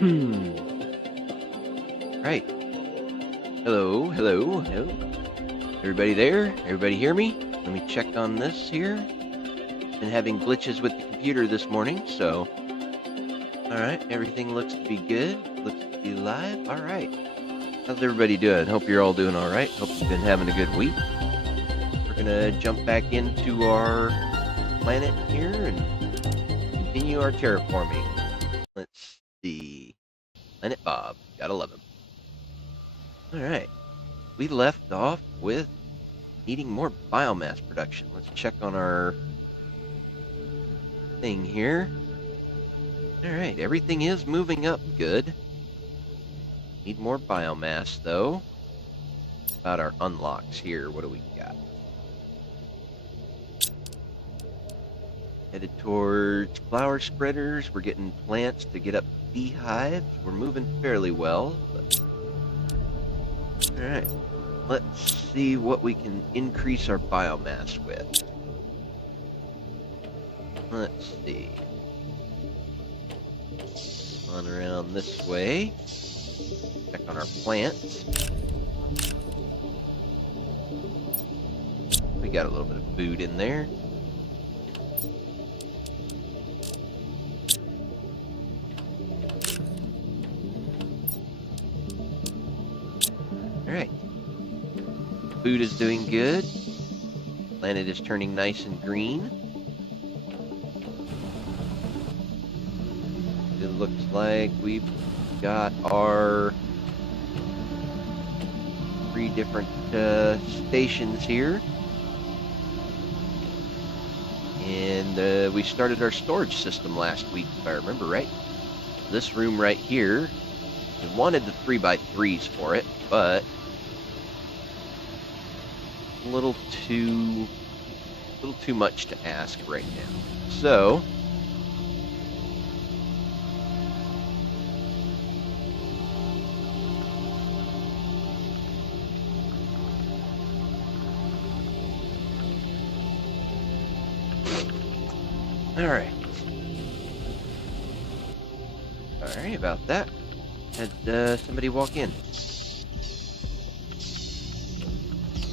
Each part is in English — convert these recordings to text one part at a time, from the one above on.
Right. Hello, hello, hello. Everybody there? Everybody hear me? Let me check on this here. Been having glitches with the computer this morning, so. Alright, everything looks to be good. Looks to be live. Alright. How's everybody doing? Hope you're all doing alright. Hope you've been having a good week. We're gonna jump back into our planet here and continue our terraforming. Let's see. Planet Bob. Gotta love him. Alright. We left off with needing more biomass production. Let's check on our thing here. Alright, everything is moving up good. Need more biomass though. About our unlocks here, what do we got? Headed towards flower spreaders. We're getting plants to get up beehives. We're moving fairly well. Alright, let's see what we can increase our biomass with. Let's see. On around this way. Check on our plants. We got a little bit of food in there. Alright. Food is doing good. Planet is turning nice and green. It looks like we've got our 3 different stations here. And we started our storage system last week, if I remember right. This room right here, we wanted the 3x3s for it, but a little too much to ask right now. So alright. Sorry about that. Had somebody walk in.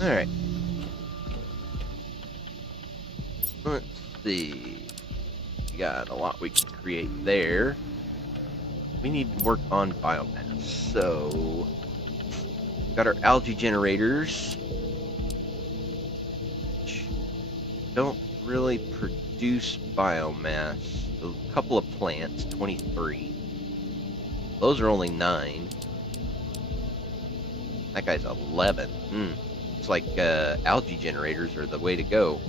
Alright. Let's see. We got a lot we can create there. We need to work on biomass. So, got our algae generators, which don't really produce biomass. A couple of plants, 23. Those are only 9. That guy's 11. It's like algae generators are the way to go.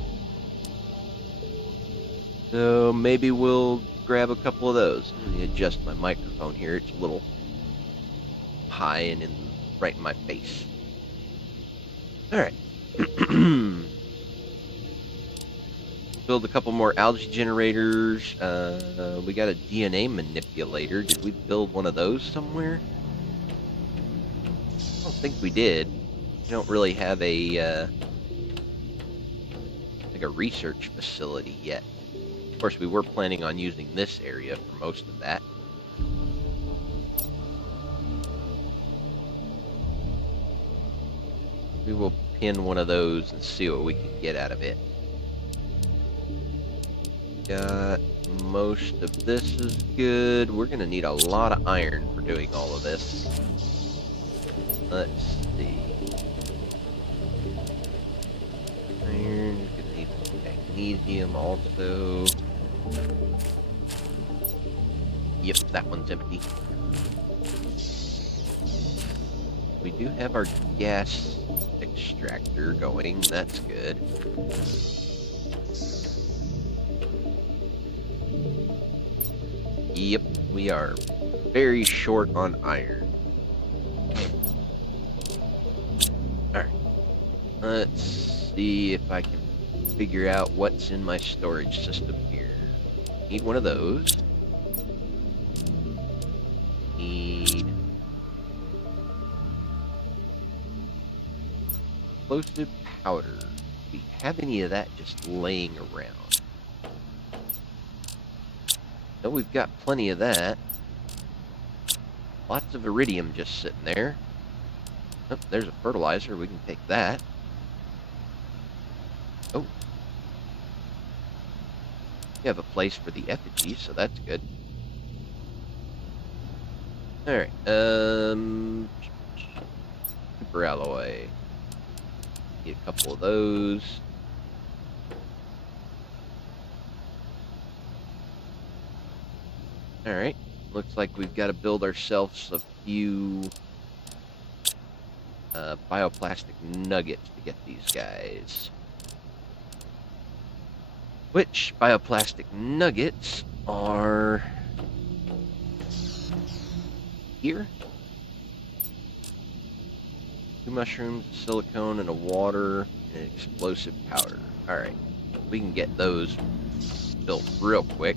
So maybe we'll grab a couple of those. Let me adjust my microphone here. It's a little high and right in my face. Alright. Build a couple more algae generators. We got a DNA manipulator. Did we build one of those somewhere? I don't think we did. We don't really have a like a research facility yet. Of course, we were planning on using this area for most of that. We will pin one of those and see what we can get out of it. Got most of this is good. We're gonna need a lot of iron for doing all of this. Let's see. Iron, gonna need magnesium also. Yep, that one's empty. We do have our gas extractor going, that's good. Yep, we are very short on iron. Alright. Let's see if I can figure out what's in my storage system here. Need one of those. Need explosive powder. Do we have any of that just laying around? No, we've got plenty of that. Lots of iridium just sitting there. Oh, there's a fertilizer. We can take that. Oh. We have a place for the effigy, so that's good. Alright, super alloy. Need a couple of those. Alright, looks like we've got to build ourselves a few bioplastic nuggets to get these guys. Which bioplastic nuggets are here? 2 mushrooms, silicone, and a water, and an explosive powder. Alright, we can get those built real quick.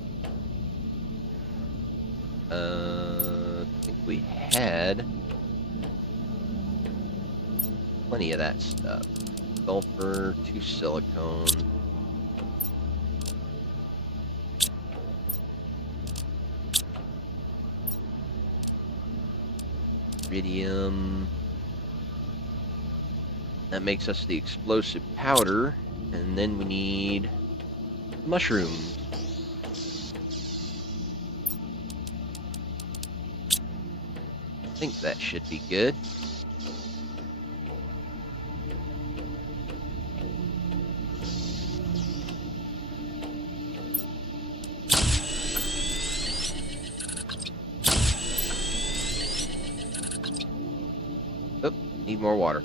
I think we had plenty of that stuff. Sulfur, 2 silicone. Iridium. That makes us the explosive powder, and then we need mushrooms. I think that should be good. Oh, need more water.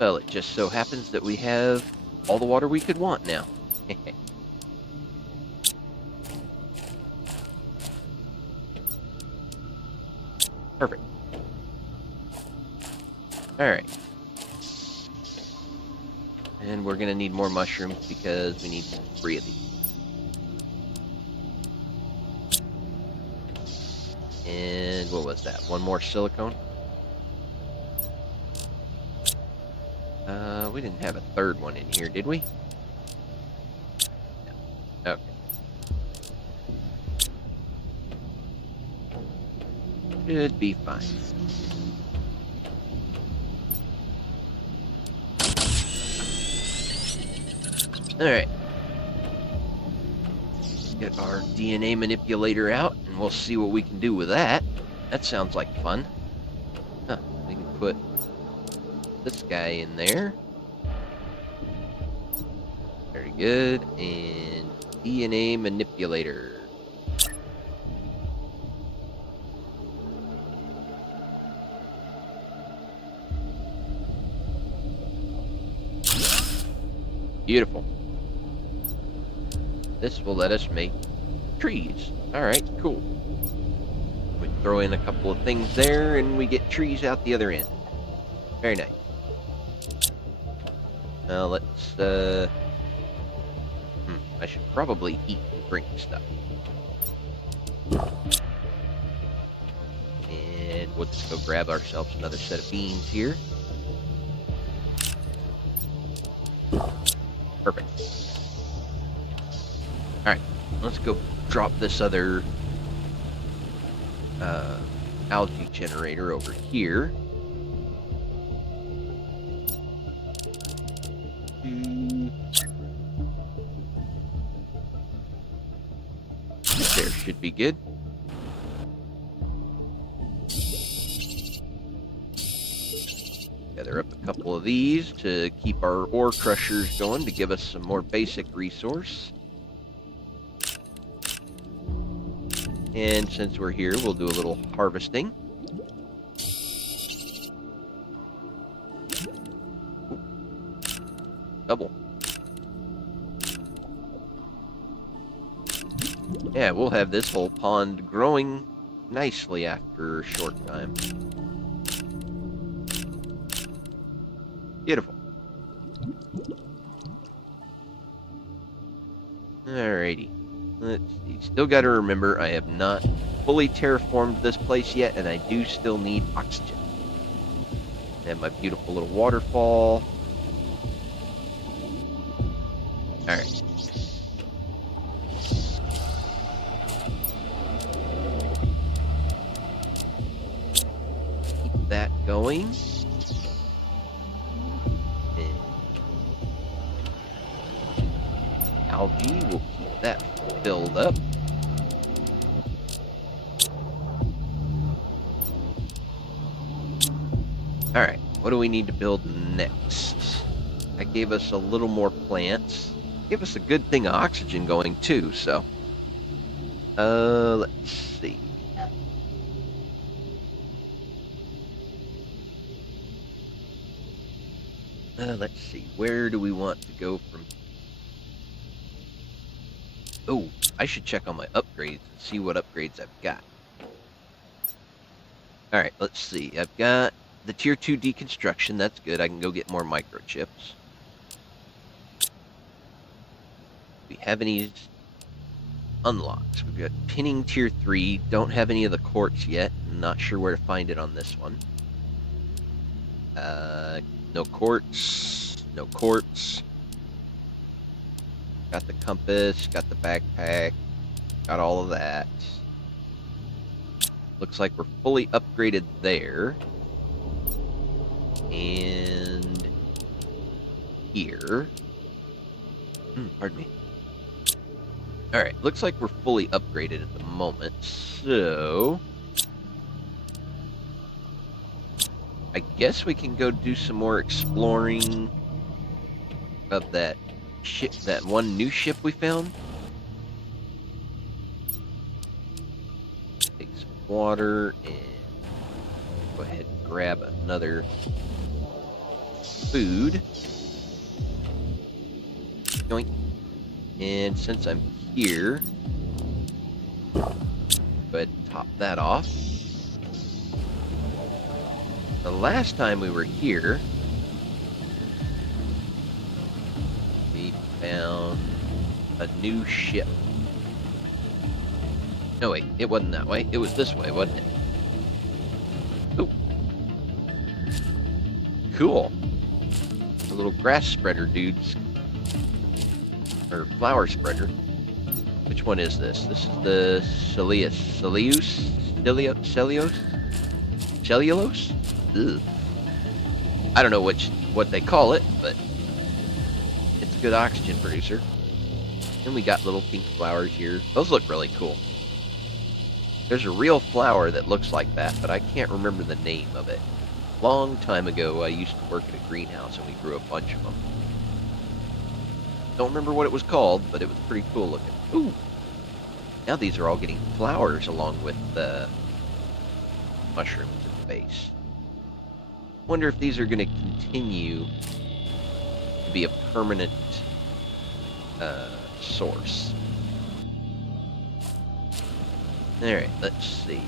Well, it just so happens that we have all the water we could want now. Perfect. Alright. And we're going to need more mushrooms because we need 3 of these. And what was that? 1 more silicone? We didn't have a 3rd one in here, did we? No. Okay. Should be fine. Alright. Get our DNA manipulator out, and we'll see what we can do with that. That sounds like fun. Huh, we can put this guy in there. Very good. And DNA manipulator. Beautiful. This will let us make trees. Alright, cool. We throw in a couple of things there, and we get trees out the other end. Very nice. Now let's, I should probably eat and drink stuff. And we'll just go grab ourselves another set of beans here. Perfect. Alright, let's go drop this other algae generator over here. There should be good. Gather up a couple of these to keep our ore crushers going to give us some more basic resource. And since we're here, we'll do a little harvesting. Ooh. Double. Yeah, we'll have this whole pond growing nicely after a short time. Beautiful. Alrighty. Let's see. Still got to remember, I have not fully terraformed this place yet, and I do still need oxygen. I have my beautiful little waterfall. Alright. Keep that going. And algae, we'll keep that filled up. Alright, what do we need to build next? That gave us a little more plants. Gave us a good thing of oxygen going too, so. Let's see. Let's see. Where do we want to go from? Oh, I should check on my upgrades and see what upgrades I've got. Alright, let's see. I've got the tier 2 deconstruction. That's good. I can go get more microchips. We have any unlocks? We've got pinning tier 3. Don't have any of the quartz yet. Not sure where to find it on this one. No quartz. No quartz. Got the compass. Got the backpack. Got all of that. Looks like we're fully upgraded there. And here. Pardon me. Alright, looks like we're fully upgraded at the moment, so I guess we can go do some more exploring of that ship, that one new ship we found. Take some water and go ahead and grab another food. Yoink. And since I'm here, go ahead and top that off. The last time we were here, we found a new ship. No, wait, it wasn't that way. It was this way, wasn't it? Ooh. Cool. The little grass spreader dudes. Or flower spreader. Which one is this? This is the cellulose? Ugh. I don't know what they call it, but it's a good oxygen producer. And we got little pink flowers here. Those look really cool. There's a real flower that looks like that, but I can't remember the name of it. Long time ago, I used to work at a greenhouse and we grew a bunch of them. Don't remember what it was called, but it was pretty cool looking. Ooh! Now these are all getting flowers along with the mushrooms at the base. Wonder if these are going to continue to be a permanent source. Alright, let's see.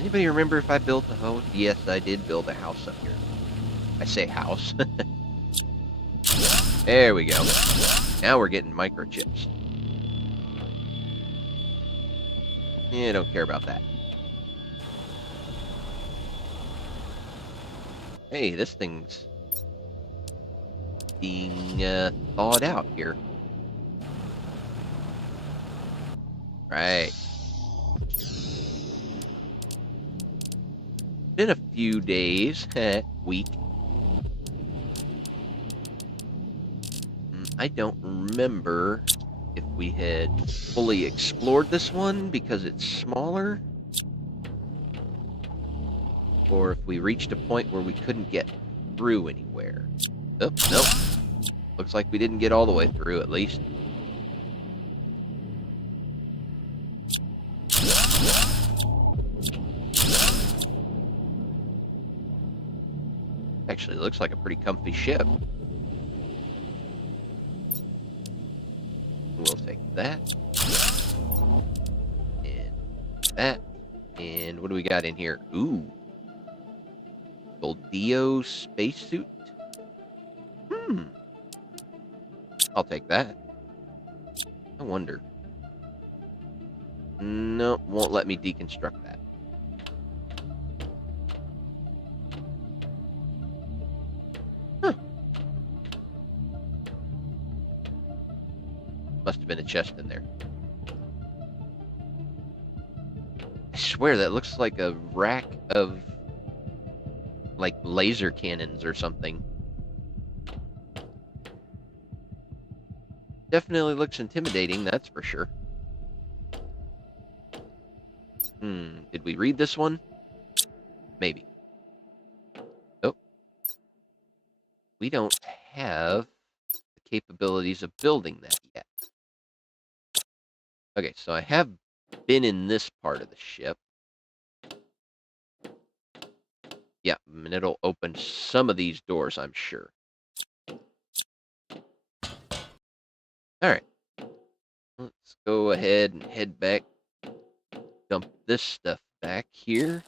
Anybody remember if I built a house? Yes, I did build a house up here. I say house. There we go. Now we're getting microchips. Yeah, don't care about that. Hey, this thing's being thawed out here. Right. Been a few days, week. I don't remember if we had fully explored this one because it's smaller, or if we reached a point where we couldn't get through anywhere. Oh, nope. Looks like we didn't get all the way through, at least. Actually, looks like a pretty comfy ship. We'll take that. And that. And what do we got in here? Ooh. Goldio spacesuit? I'll take that. I wonder. No, won't let me deconstruct that. have been a chest in there. I swear that looks like a rack of like laser cannons or something. Definitely looks intimidating, that's for sure. Did we read this one? Maybe. Oh. We don't have the capabilities of building that yet. Okay, so I have been in this part of the ship. Yeah, and it'll open some of these doors, I'm sure. Alright. Let's go ahead and head back. Dump this stuff back here.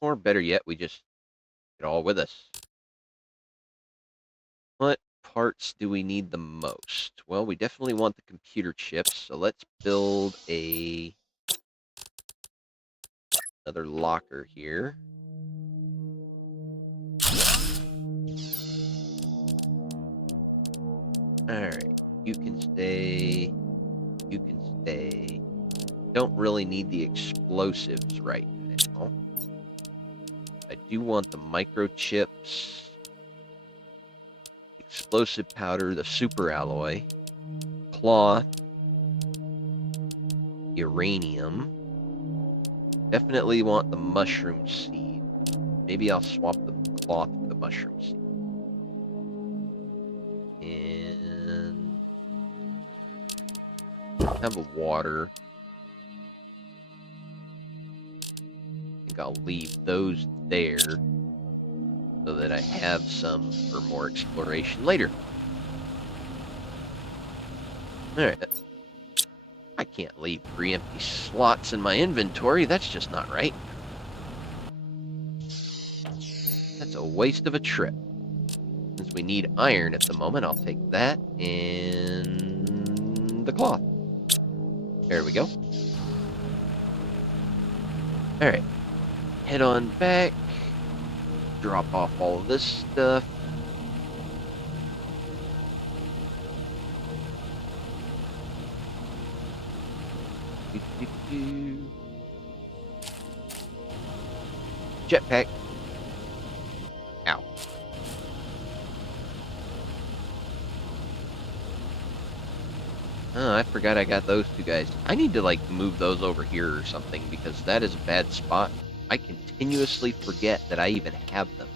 Or better yet, we just get it all with us. What parts do we need the most? Well, we definitely want the computer chips, so let's build another locker here. Alright, you can stay. You can stay. Don't really need the explosives right now. I do want the microchips, explosive powder, the super alloy, cloth, uranium. Definitely want the mushroom seed. Maybe I'll swap the cloth for the mushroom seed. And have a water. I think I'll leave those there so that I have some for more exploration later. Alright. I can't leave 3 empty slots in my inventory. That's just not right. That's a waste of a trip. Since we need iron at the moment, I'll take that and the cloth. There we go. Alright. Head on back. Drop off all of this stuff. Jetpack. Ow. Oh, I forgot I got those two guys. I need to, like, move those over here or something, because that is a bad spot. I continuously forget that I even have them.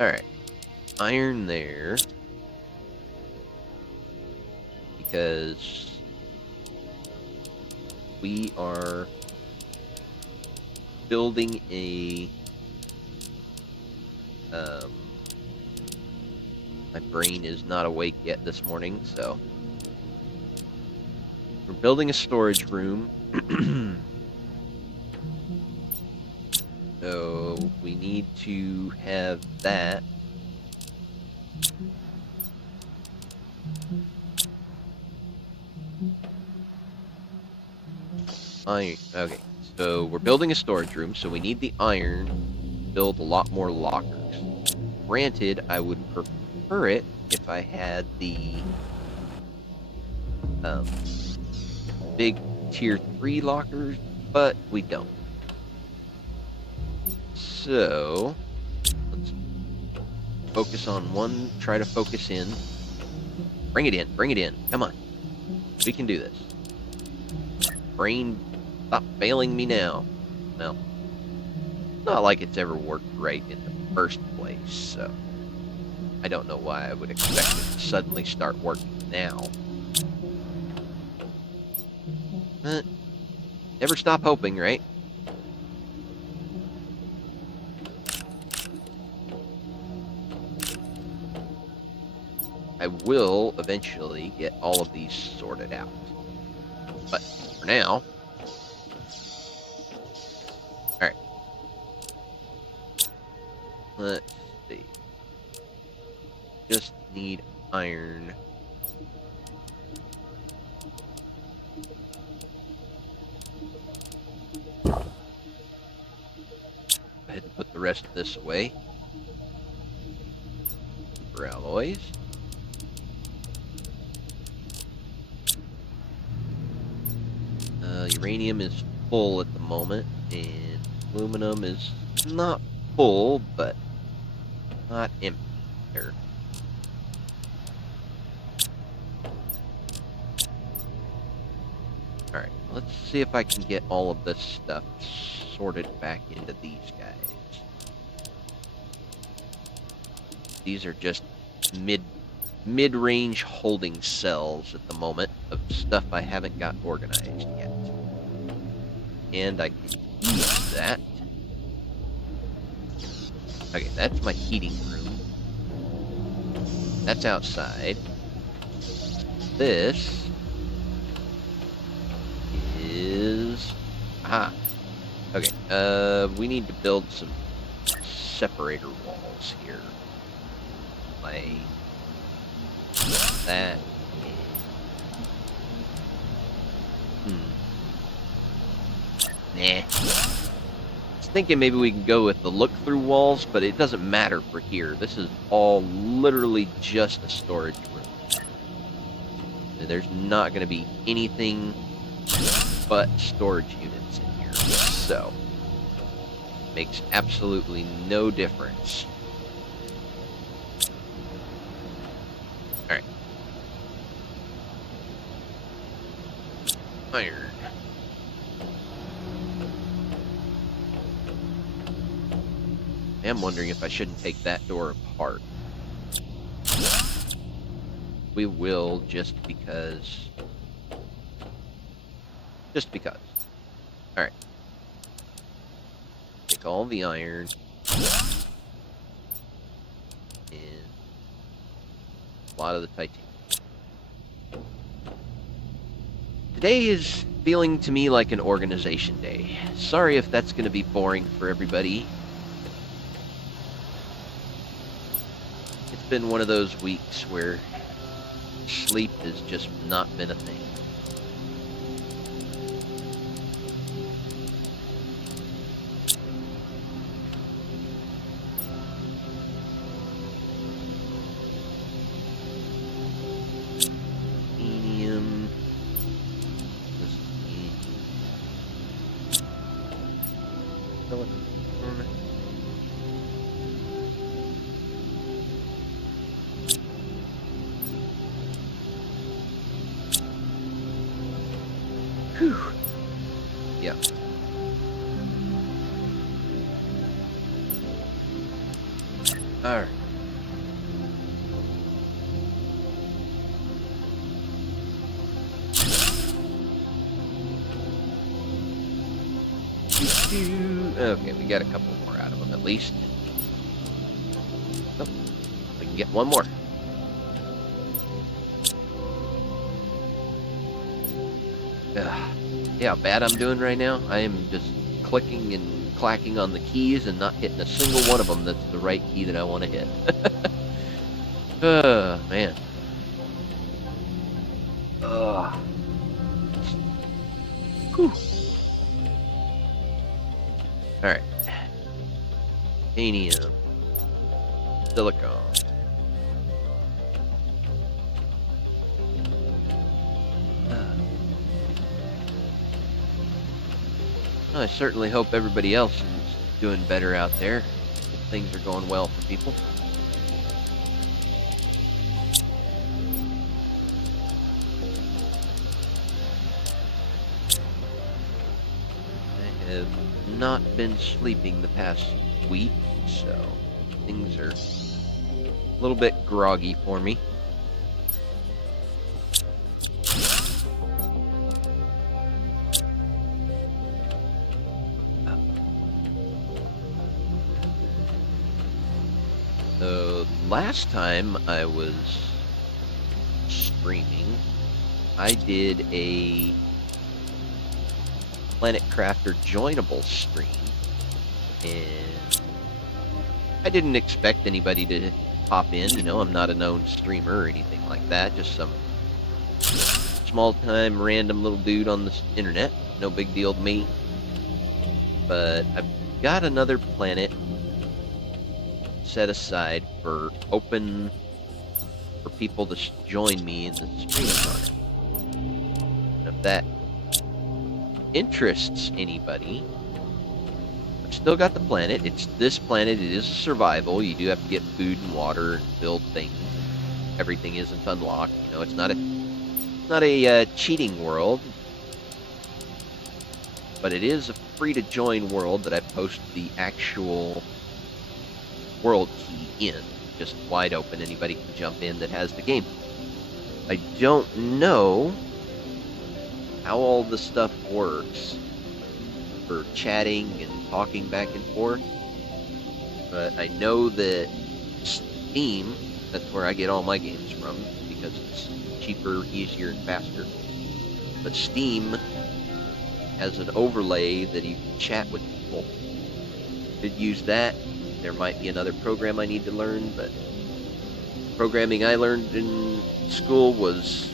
Alright. Iron there. Because we are building a... my brain is not awake yet this morning, so... We're building a storage room. So we need to have that. Iron. Okay, so we're building a storage room, so we need the iron to build a lot more lockers. Granted, I would prefer it if I had the big tier 3 lockers, but we don't. So let's focus on one, try to focus in. Bring it in, come on. We can do this. Brain, stop failing me now. Well, not like it's ever worked right in the first place, so I don't know why I would expect it to suddenly start working now. But never stop hoping, right? I will eventually get all of these sorted out. But for now... Alright. Let's see. Just need iron. Go ahead and put the rest of this away. copper alloys. Uranium is full at the moment, and aluminum is not full, but not empty either. Alright, let's see if I can get all of this stuff sorted back into these guys. These are just mid-range holding cells at the moment of stuff I haven't got organized yet. And I can use that. Okay, that's my heating room. That's outside. This is... Aha. Okay, we need to build some separator walls here. Like that. Nah. I was thinking maybe we can go with the look-through walls, but it doesn't matter for here. This is all literally just a storage room. There's not going to be anything but storage units in here. So, makes absolutely no difference. Alright. Iron. I am wondering if I shouldn't take that door apart. We will, just because. Just because. Alright. Take all the iron. And a lot of the titanium. Today is feeling to me like an organization day. Sorry if that's going to be boring for everybody. It's been one of those weeks where sleep has just not been a thing. Whew. Yeah. Alright. Okay, we got a couple more out of them at least. Oh, we can get one more. See how bad I'm doing right now? I am just clicking and clacking on the keys and not hitting a single one of them that's the right key that I want to hit. Man. Whew. Alright. Titanium. Silicon. I certainly hope everybody else is doing better out there. Things are going well for people. I have not been sleeping the past week, so things are a little bit groggy for me. Last time I was streaming, I did a Planet Crafter joinable stream, and I didn't expect anybody to pop in. You know, I'm not a known streamer or anything like that, just some small-time random little dude on the internet. No big deal to me. But I've got another planet set aside for open for people to join me in the streams on it. And if that interests anybody, I've still got the planet. It's this planet. It is a survival. You do have to get food and water and build things. Everything isn't unlocked. You know, it's not a cheating world, but it is a free to join world that I post the actual world key in, just wide open. Anybody can jump in that has the game. I don't know how all the stuff works for chatting and talking back and forth, but I know that Steam, that's where I get all my games from, because it's cheaper, easier, and faster. But Steam has an overlay that you can chat with people. Could use that. There might be another program I need to learn, but programming I learned in school was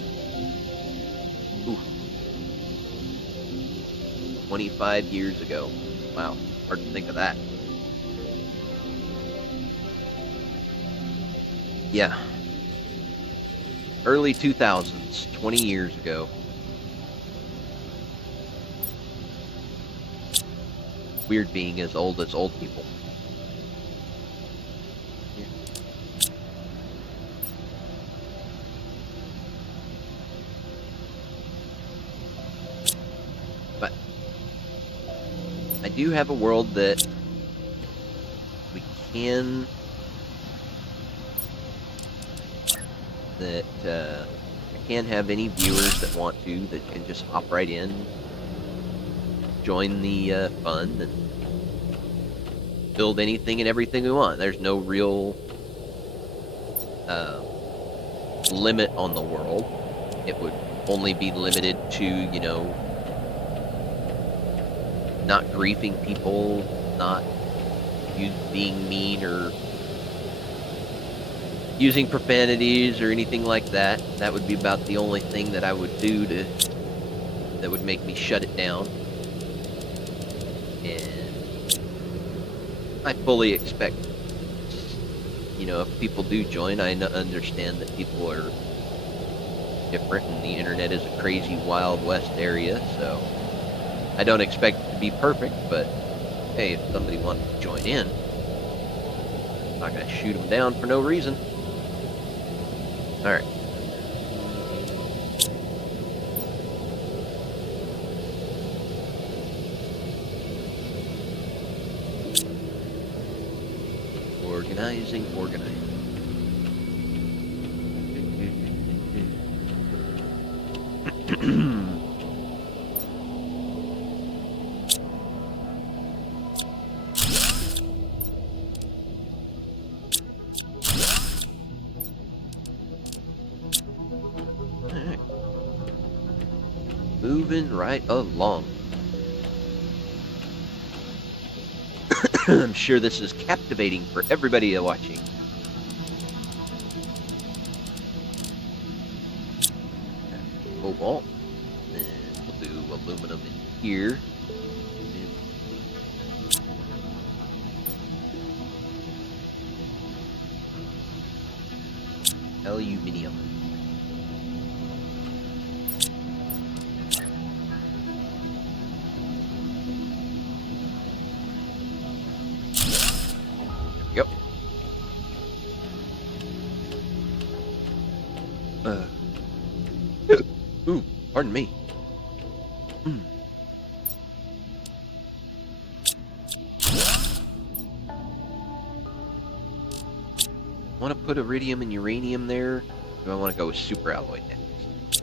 25 years ago. Wow, hard to think of that. Yeah. Early 2000s, 20 years ago. Weird being as old people. Yeah. But I do have a world that we can I can have any viewers that want to that can just hop right in, join the fun, and build anything and everything we want. There's no real limit on the world. It would only be limited to, you know, not griefing people, not being mean or using profanities or anything like that. That would be about the only thing that I would do that would make me shut it down. And I fully expect, you know, if people do join, I understand that people are different and the internet is a crazy Wild West area, so I don't expect it to be perfect, but hey, if somebody wanted to join in, I'm not going to shoot them down for no reason. Alright. Organizing. Moving right along. I'm sure this is captivating for everybody watching. Cobalt. And we'll do aluminum in here. Aluminium. Yep. Ooh, pardon me. Want to put iridium and uranium there? Or do I want to go with super alloy next?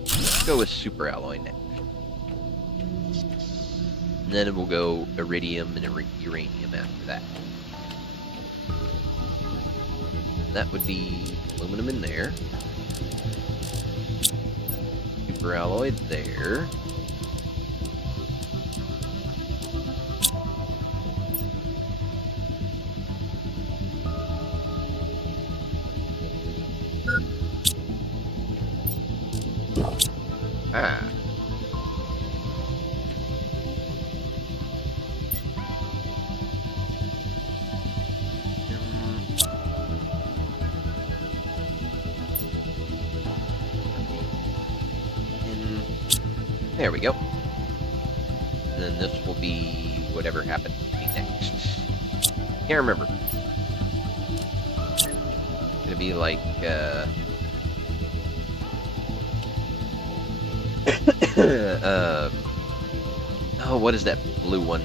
Let's go with super alloy next. And then we'll go iridium and uranium after that. That would be aluminum in there. Super alloy there. Ah. There we go. And then this will be whatever happens to be next. Can't remember. It's gonna be like, oh, what is that blue one?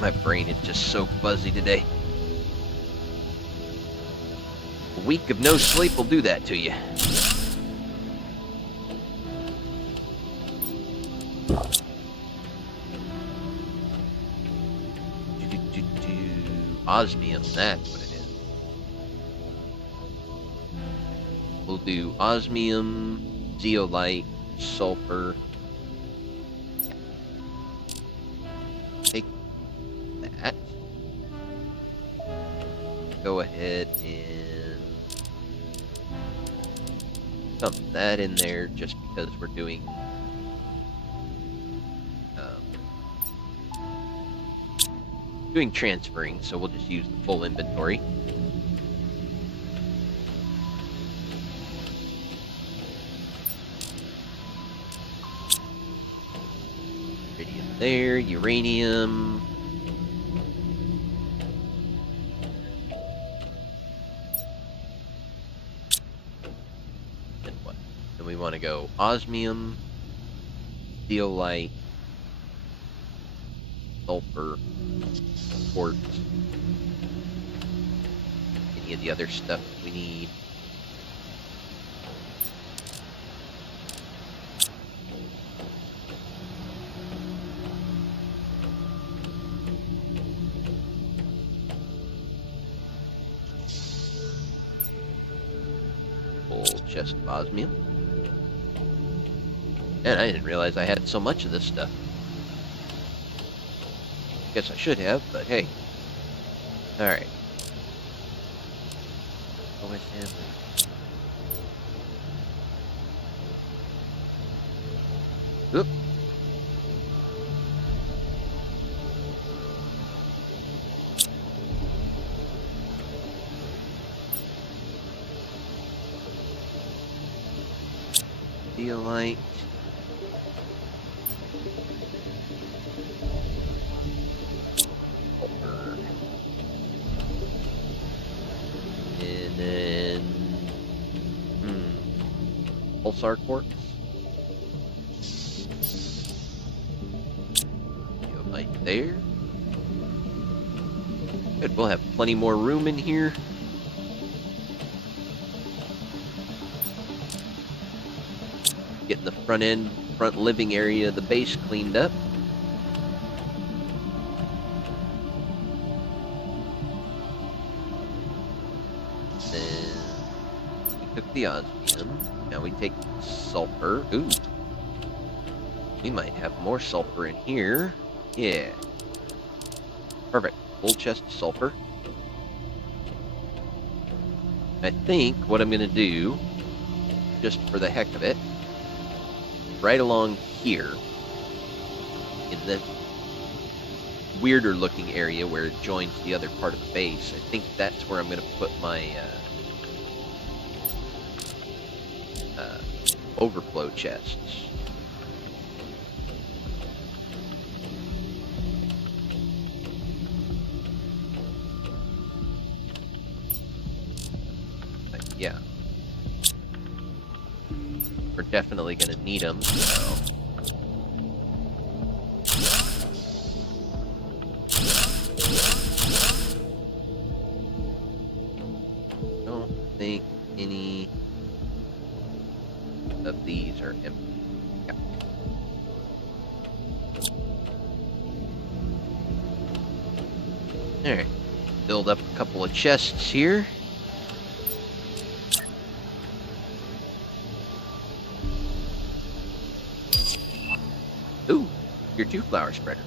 My brain is just so fuzzy today. A week of no sleep will do that to you. Osmium, that's what it is. We'll do osmium, zeolite, sulfur. Take that. Go ahead and dump that in there just because we're doing transferring, so we'll just use the full inventory. Iridium there, uranium. And what? Then we want to go osmium, zeolite, sulfur, quartz, any of the other stuff we need. Full chest of osmium. And I didn't realize I had so much of this stuff. Guess I should have, but hey. Alright. Oop. Zeolite. And then pulsar quartz. Zeolite there. Good, we'll have plenty more room in here. Getting the front living area of the base cleaned up. Then we took the osmium. Now we take sulfur. Ooh. We might have more sulfur in here. Yeah. Perfect. Full chest of sulfur. I think what I'm going to do, just for the heck of it, right along here, in the weirder looking area where it joins the other part of the base, I think that's where I'm going to put my overflow chests. But yeah. We're definitely going to need them, so... don't think any of these are empty. Yeah. Alright. Build up a couple of chests here. Ooh, your 2-flower spreader.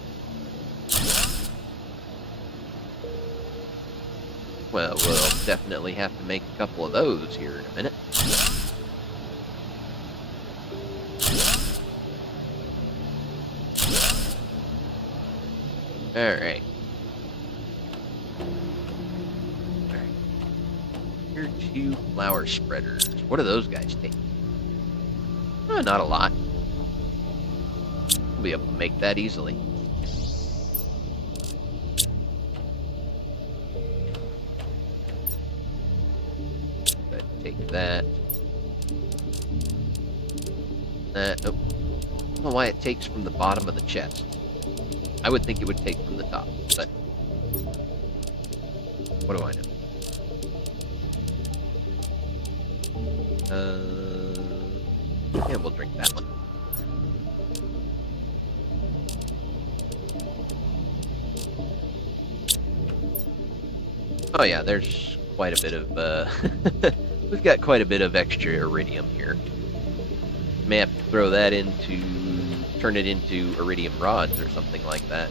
Well, we'll definitely have to make a couple of those here in a minute. Alright. Alright. Here are 2 flower spreaders. What do those guys take? Not a lot. We'll be able to make that easily. Take that. That. Oh. I don't know why it takes from the bottom of the chest. I would think it would take from the top, but what do I know? Yeah, we'll drink that one. Oh yeah, there's quite a bit of, we've got quite a bit of extra iridium here. May have to throw that turn it into iridium rods or something like that.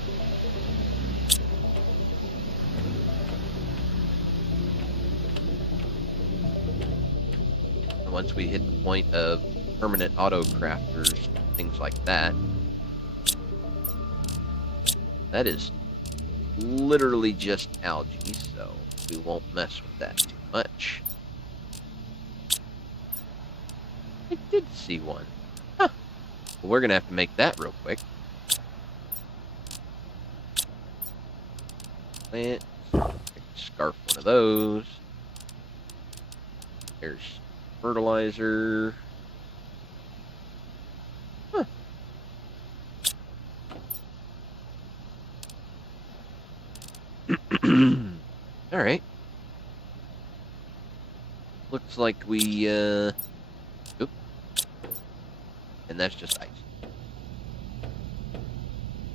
And once we hit the point of permanent auto crafters, things like that. That is literally just algae, so we won't mess with that too much. I did see one. Huh. Well, we're gonna have to make that real quick. Plant. Scarf one of those. There's fertilizer. Huh. Alright. Looks like we, oop. And that's just ice.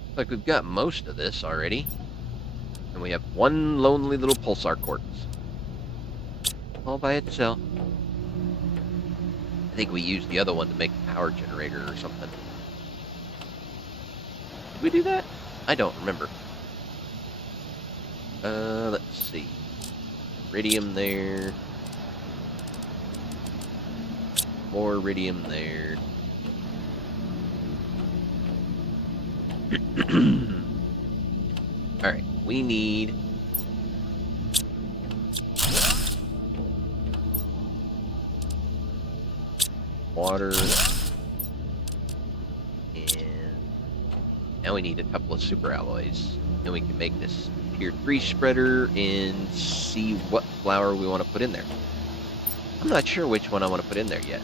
Looks like we've got most of this already. And we have one lonely little pulsar quartz. All by itself. I think we used the other one to make a power generator or something. Did we do that? I don't remember. Let's see. Iridium there. More iridium there. Alright, we need water, and now we need a couple of super alloys. Then we can make this tier 3 spreader and see what flower we want to put in there. I'm not sure which one I want to put in there yet.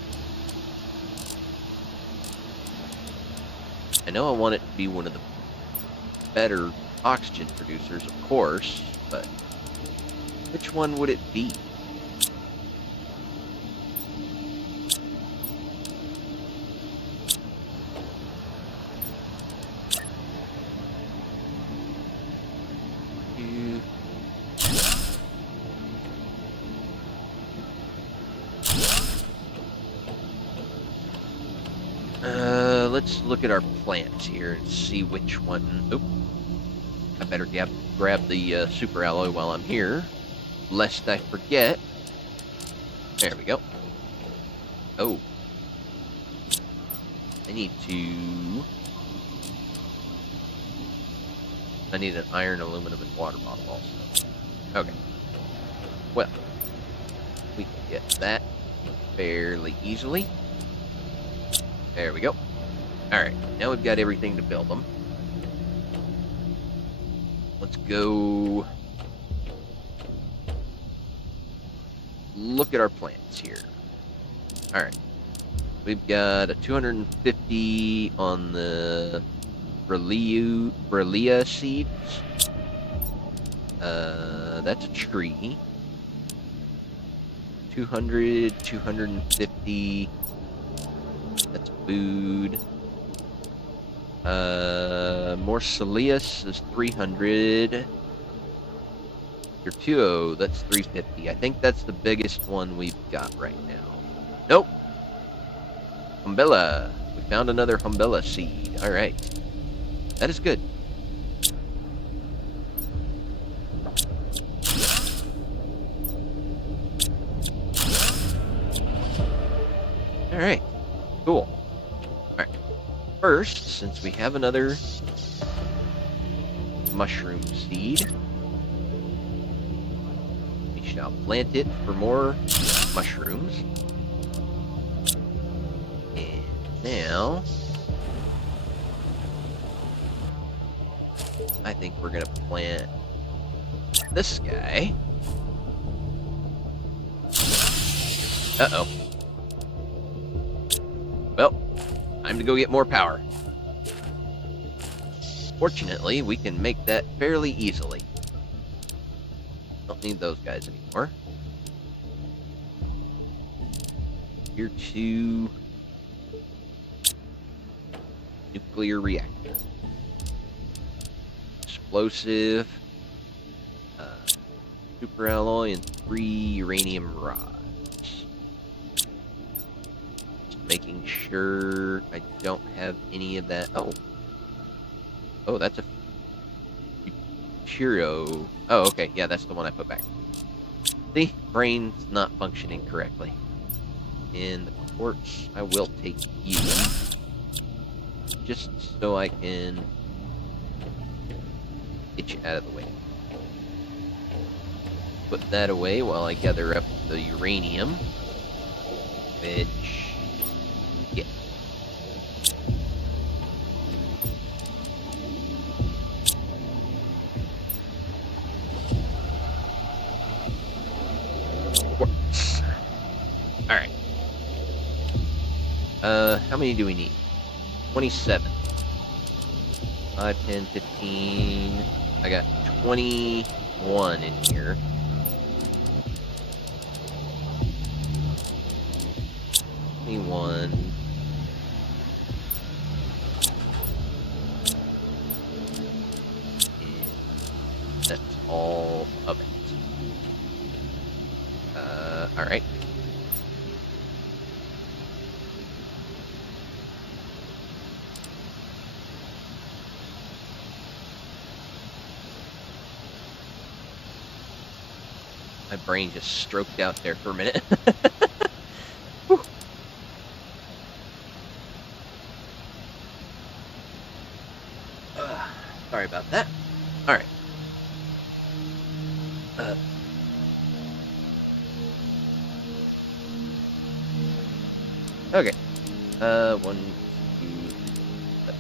I know I want it to be one of the better oxygen producers, of course, but which one would it be? Let's look at our plants here and see which one. Oop. I better grab the super alloy while I'm here, lest I forget. There we go. Oh. I need an iron, aluminum, and water bottle also. Okay. Well, we can get that fairly easily. There we go. Alright, now we've got everything to build them. Let's go look at our plants here. Alright. We've got a 250 on the Brellia seeds. That's a tree. 200, 250. That's food. More Cilius is 300. Your 2O, that's 350. I think that's the biggest one we've got right now. Nope. Humbella. We found another Humbella seed. Alright. That is good. Alright. Cool. Alright. First, since we have another mushroom seed, we shall plant it for more mushrooms. And Now, I think we're gonna plant this guy. Uh-oh. Well, time to go get more power. Fortunately, we can make that fairly easily. Don't need those guys anymore. Tier 2 nuclear reactor. Explosive. Super alloy and 3 uranium rods. Just making sure I don't have any of that. Oh, that's a Cheerio. Oh, okay. Yeah, that's the one I put back. See? Brain's not functioning correctly. In the quartz, I will take you. Just so I can get you out of the way. Put that away while I gather up the uranium. Which... yeah. Quartz. Alright. How many do we need? 27. 5, 10, 15. I got 21 in here. 21. And that's all of it. Alright. My brain just stroked out there for a minute. Sorry about that. Alright. Okay. 1, 2,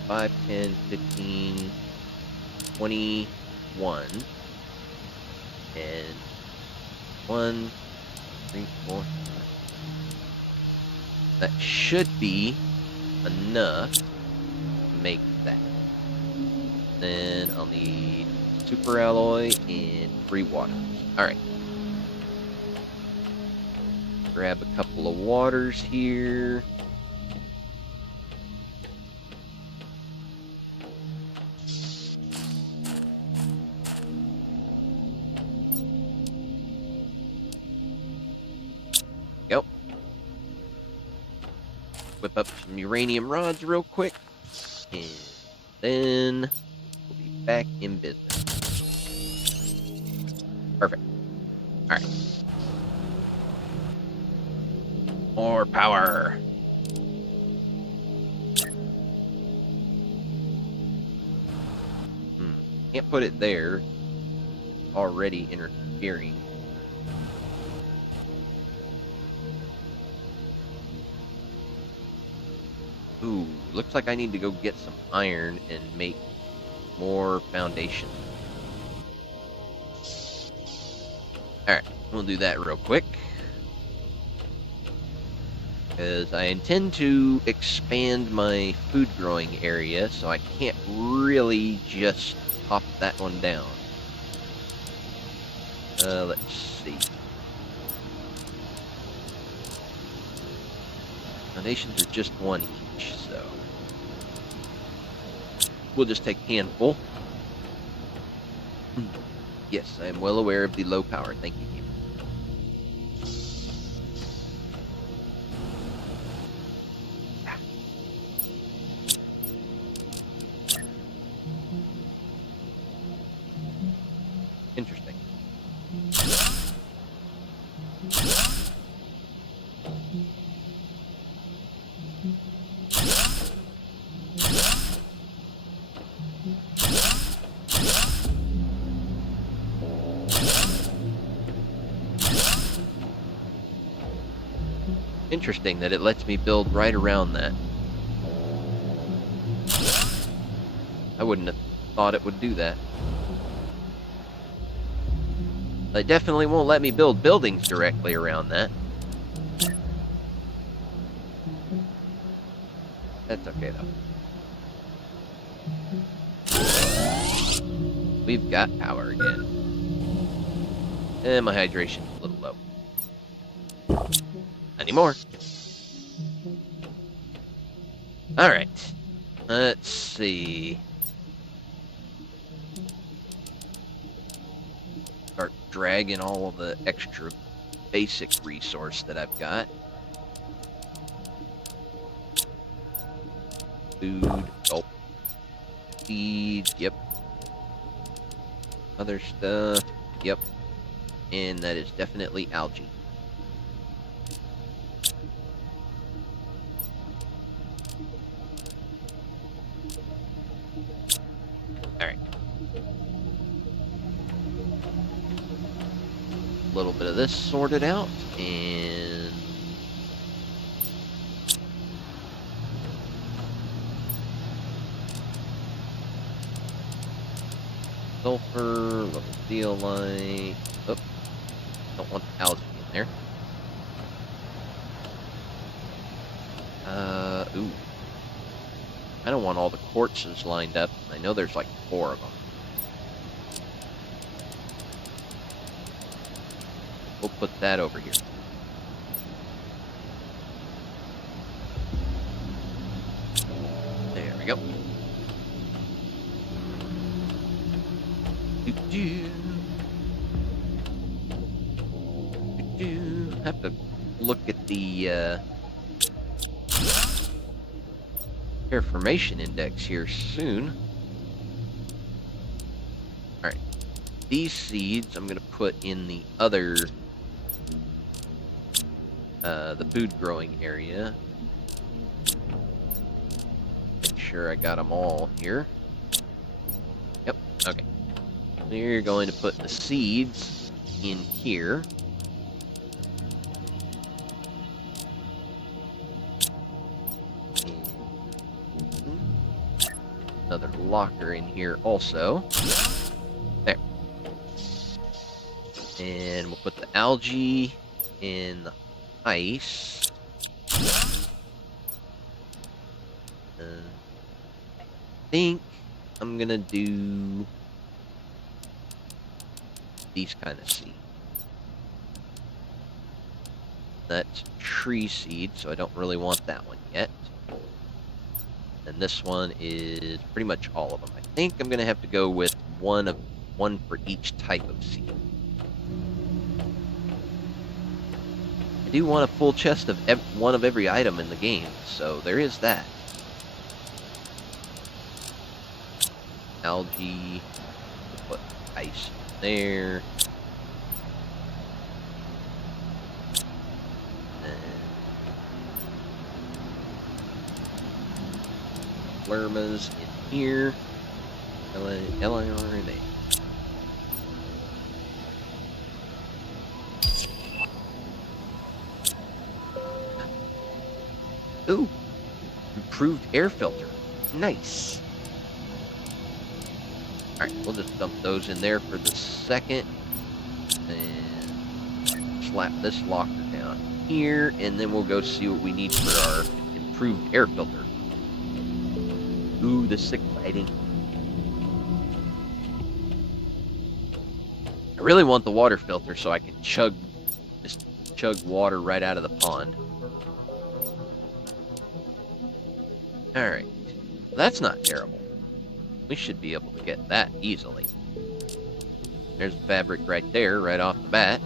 5, 10, 15, 21. And 1, 3, 4, 5. That should be enough to make that. Then I'll need super alloy and 3 waters. Alright. Grab a couple of waters here. Go. Whip up some uranium rods real quick. And then we'll be back in business. Perfect. Alright. More power. Can't put it there. It's already interfering. Ooh, looks like I need to go get some iron and make more foundation. Alright, we'll do that real quick. Because I intend to expand my food growing area, so I can't really just pop that one down. Let's see. Foundations are just 1 each, so we'll just take a handful. Yes, I am well aware of the low power. Thank you, game. Interesting. Interesting that it lets me build right around that. I wouldn't have thought it would do that. They definitely won't let me build buildings directly around that. That's okay, though. We've got power again. And my hydration's a little low. Anymore. Alright. Let's see. Start dragging all of the extra basic resource that I've got. Food. Oh. Seeds. Yep. Other stuff. Yep. And that is definitely algae. Alright. A little bit of this sorted out, and sulfur, little zeolite. Oh, don't want the algae in there. Ooh. I don't want all the quartzes lined up. I know there's like 4 of them. We'll put that over here. There we go. Have to look at the Terraformation index here soon. Alright. These seeds I'm going to put in the other, the food growing area. Make sure I got them all here. Yep, okay. So you're going to put the seeds in here. Another locker in here also. There. And we'll put the algae in the ice. I think I'm gonna do these kind of seeds. That's tree seed, so I don't really want that one yet. And this one is pretty much all of them. I think I'm gonna have to go with one for each type of seed. I do want a full chest of one of every item in the game, so there is that. Algae, put ice there. Lermas in here. LIRMA. Ooh, improved air filter. Nice. Alright, we'll just dump those in there for the second. And slap this locker down here. And then we'll go see what we need for our improved air filter. Ooh, the sick lighting. I really want the water filter so I can just chug water right out of the pond. Alright. That's not terrible. We should be able to get that easily. There's the fabric right there, right off the bat.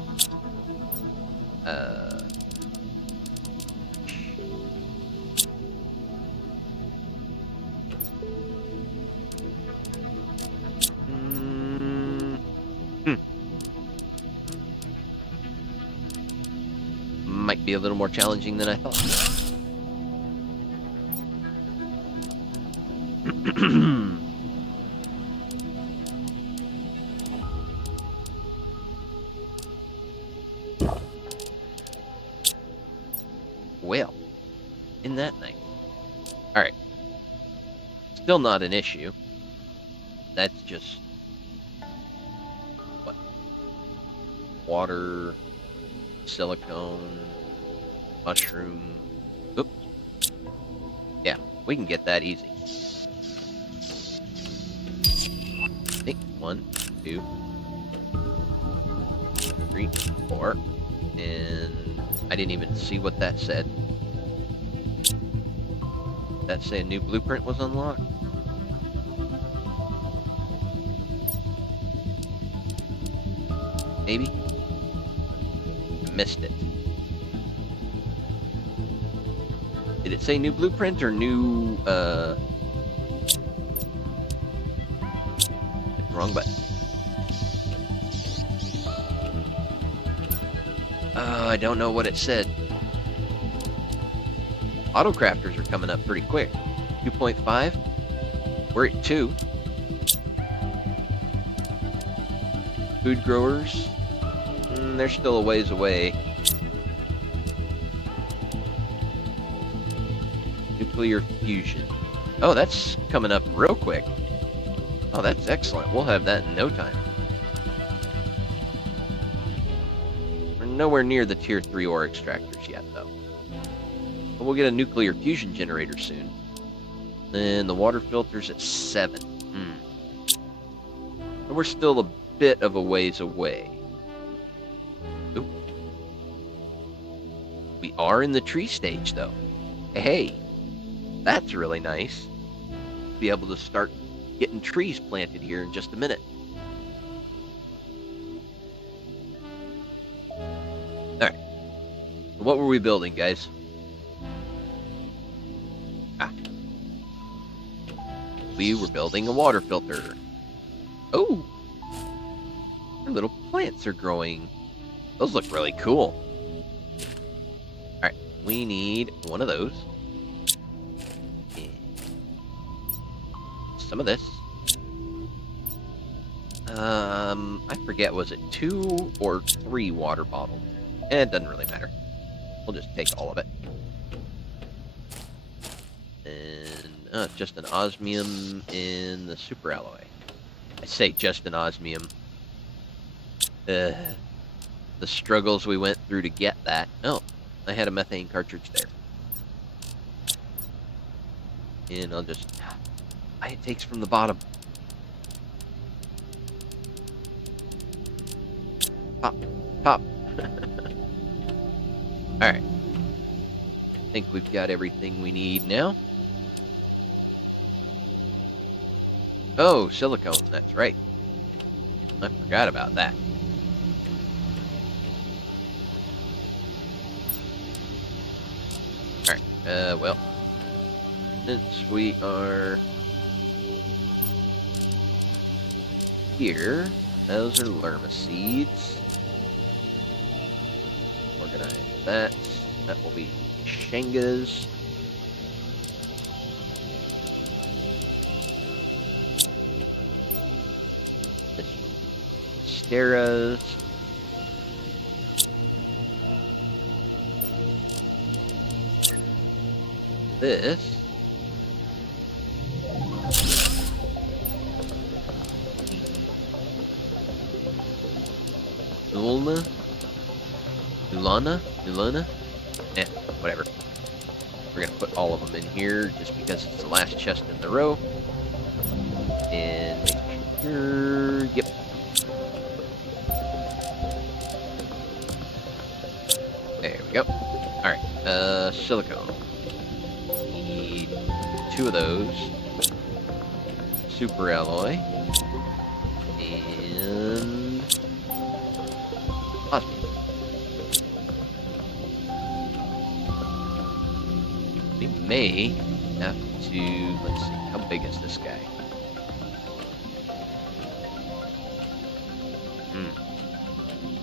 Might be a little more challenging than I thought. Well, isn't that nice? Alright. Still not an issue. That's just what? Water, silicone, mushroom. Oops. Yeah, we can get that easy. I think 1, 2, 3, 4. And I didn't even see what that said. Did that say a new blueprint was unlocked? Maybe? I missed it. Did it say new blueprint or new, wrong button. I don't know what it said. Autocrafters are coming up pretty quick. 2.5. We're at 2. Food growers. They're still a ways away. Nuclear fusion. Oh, that's coming up real quick. Oh, that's excellent. We'll have that in no time. We're nowhere near the tier 3 ore extractors yet, though. But we'll get a nuclear fusion generator soon. Then the water filter's at 7. And we're still a bit of a ways away. Oop. We are in the tree stage, though. Hey, that's really nice. Be able to start getting trees planted here in just a minute. Alright. What were we building, guys? We were building a water filter. Oh! Our little plants are growing. Those look really cool. Alright, we need one of those. And some of this. I forget, was it 2 or 3 water bottles? It doesn't really matter. We'll just take all of it. And just an osmium in the super alloy. I say just an osmium. The struggles we went through to get that. Oh, I had a methane cartridge there. And I'll just... it takes from the bottom. Pop, pop. Alright. I think we've got everything we need now. Oh, silicone, that's right. I forgot about that. Alright, well, since we are here, those are lerma seeds. Organize that. That will be Shengas. This one, Steras. This. Nulana? Eh, whatever. We're gonna put all of them in here just because it's the last chest in the row. And make sure, yep. There we go. Alright, silicone. Need 2 of those. Super alloy. And osmium. We may have to, let's see, how big is this guy?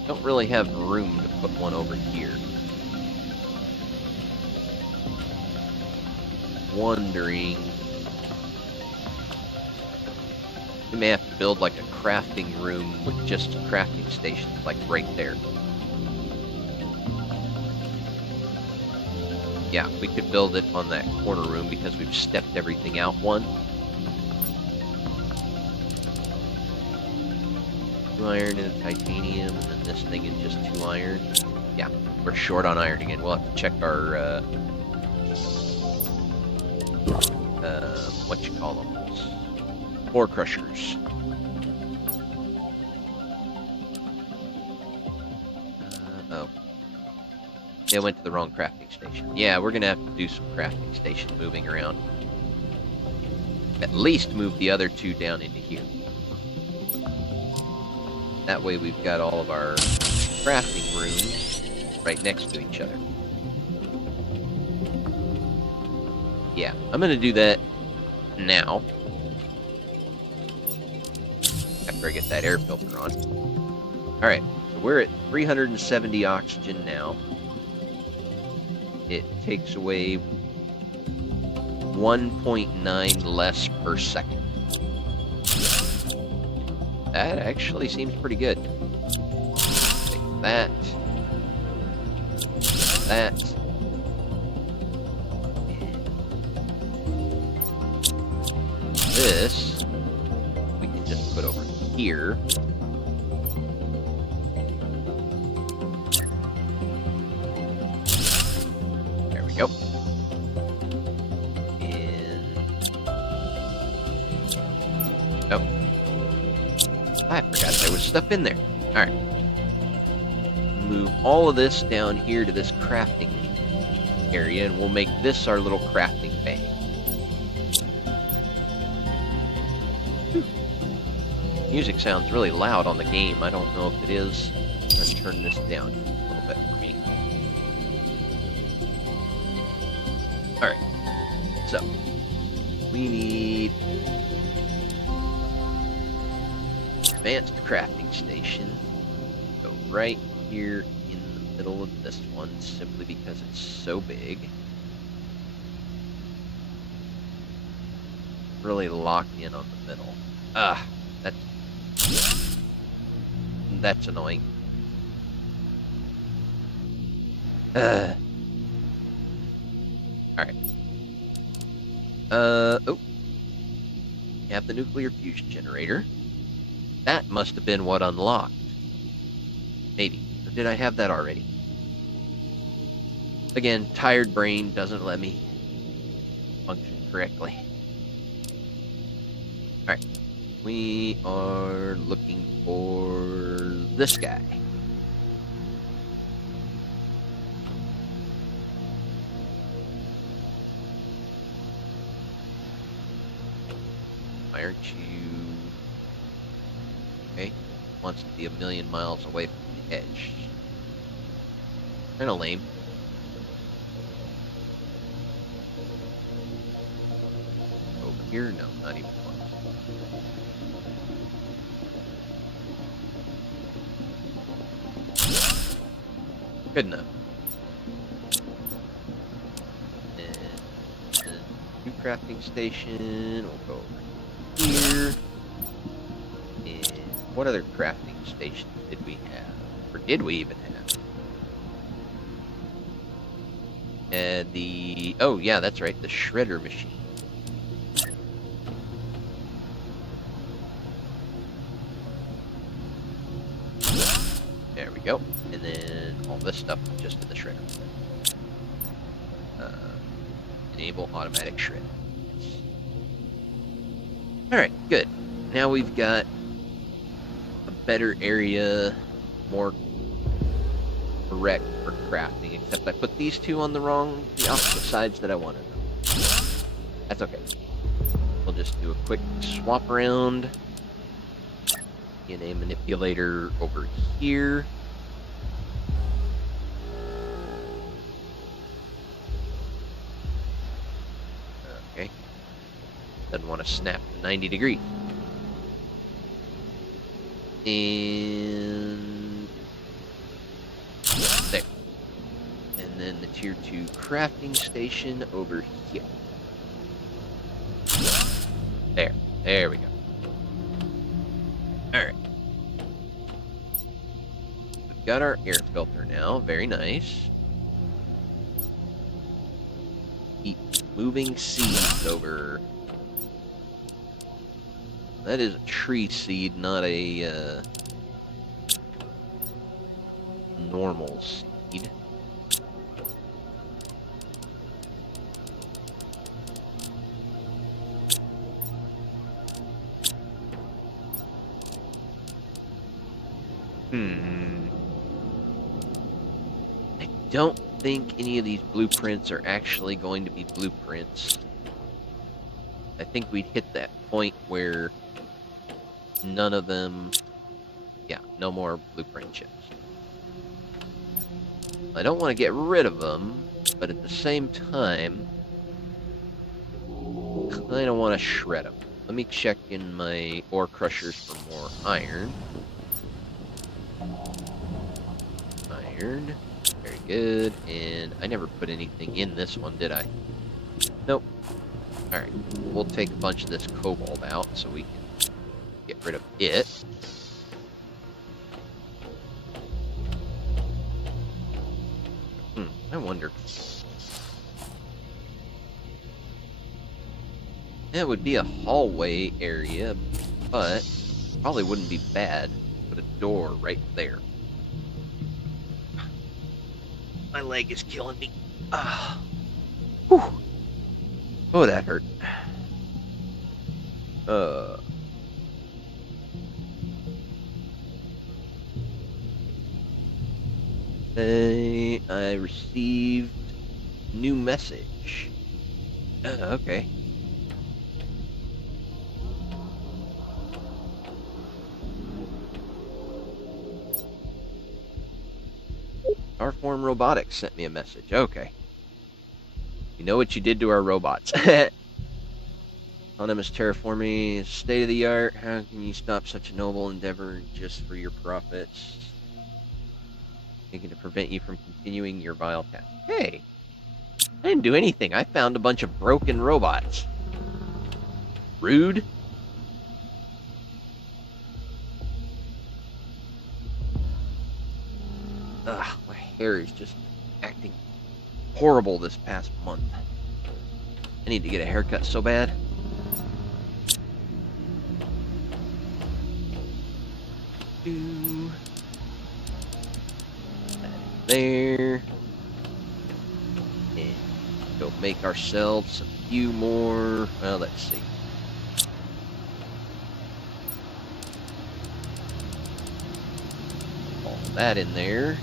Don't really have room to put one over here. Wondering, we may have to build like a crafting room with just crafting stations, like right there. Yeah, we could build it on that corner room because we've stepped everything out one. 2 iron and a titanium, and then this thing is just 2 iron. Yeah, we're short on iron again. We'll have to check our, what you call them? Ore crushers. Oh. They went to the wrong crafting station. Yeah, we're gonna have to do some crafting station moving around. At least move the other 2 down into here. That way we've got all of our crafting rooms right next to each other. Yeah, I'm gonna do that now. After I get that air filter on. Alright, so we're at 370 oxygen now. It takes away 1.9 less per second. That actually seems pretty good. Take that. That. This we can just put over here. There we go. And oh, I forgot there was stuff in there. All right, move all of this down here to this crafting area, and we'll make this our little crafting bay. Music sounds really loud on the game. I don't know if it is. Let's turn this down just a little bit for me. Alright. So, we need advanced crafting station. Go right here in the middle of this one, simply because it's so big. Really locked in on the middle. That's annoying. Alright. Oh. You have the nuclear fusion generator. That must have been what unlocked. Maybe. Or did I have that already? Again, tired brain doesn't let me function correctly. Alright. We are looking for this guy. Why aren't you... Okay. Wants to be 1,000,000 miles away from the edge. Kinda lame. Over here? No, not even close. Good enough. And new crafting station. We'll go over here. And what other crafting stations did we have? Or did we even have? Oh yeah, that's right, the shredder machine. There we go. And then all this stuff just in the shredder. Enable automatic shred. Yes. Alright, good. Now we've got a better area, more correct for crafting, except I put these 2 on the opposite sides that I wanted them. That's okay. We'll just do a quick swap around. DNA manipulator over here. Okay. Doesn't want to snap to 90 degrees. And there. And then the tier 2 crafting station over here. There we go. Alright. We've got our air filter now. Very nice. Keep moving seeds over. That is a tree seed, not a normal seed. I don't think any of these blueprints are actually going to be blueprints. I think we'd hit that point where none of them... Yeah, no more blueprint chips. I don't want to get rid of them, but at the same time, I don't want to shred them. Let me check in my ore crushers for more iron. Iron. Very good. And I never put anything in this one, did I? Nope. Alright. We'll take a bunch of this cobalt out so we can get rid of it. I wonder. That would be a hallway area, but probably wouldn't be bad. Put a door right there. My leg is killing me. Ah. Whew. Oh, that hurt. I received new message. Okay. Terraforming Robotics sent me a message. Okay. You know what you did to our robots. Autonomous terraforming is state of the art. How can you stop such a noble endeavor just for your profits? Thinking to prevent you from continuing your vile task. Hey, I didn't do anything. I found a bunch of broken robots. Rude. Ugh, my hair is just acting horrible this past month. I need to get a haircut so bad. There. And go make ourselves a few more. Well, let's see. All that in there.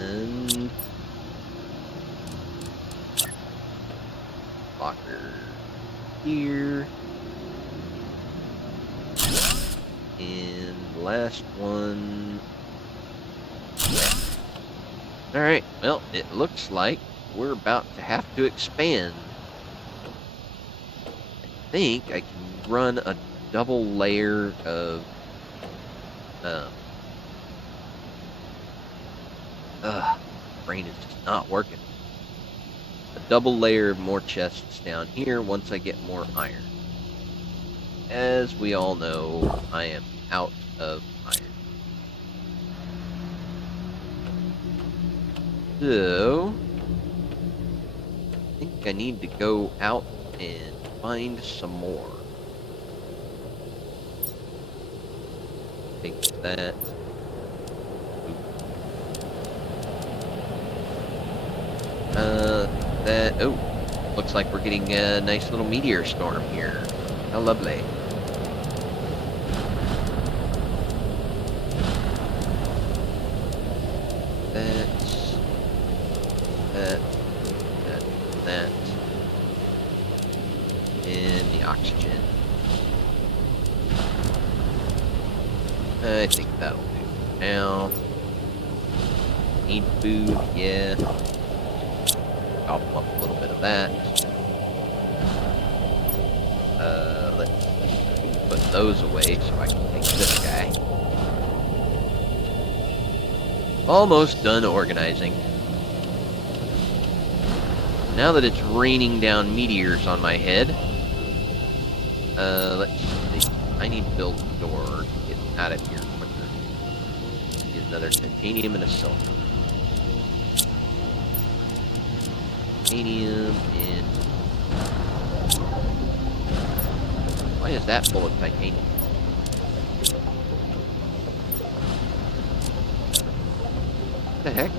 And locker here. And last one. Alright, well, it looks like we're about to have to expand. I think I can run a double layer of brain is just not working. A double layer of more chests down here once I get more iron. As we all know, I am out of iron. So, I think I need to go out and find some more. Take that. Oh, looks like we're getting a nice little meteor storm here. How lovely. That, and the oxygen. I think that'll do now. Need food, yeah. Gobble up a little bit of that. Let's put those away so I can take this guy. Almost done organizing. Now that it's raining down meteors on my head, let's see. I need to build a door to get out of here quicker. Get another titanium and a silver. Titanium and... Why is that full of titanium? The heck?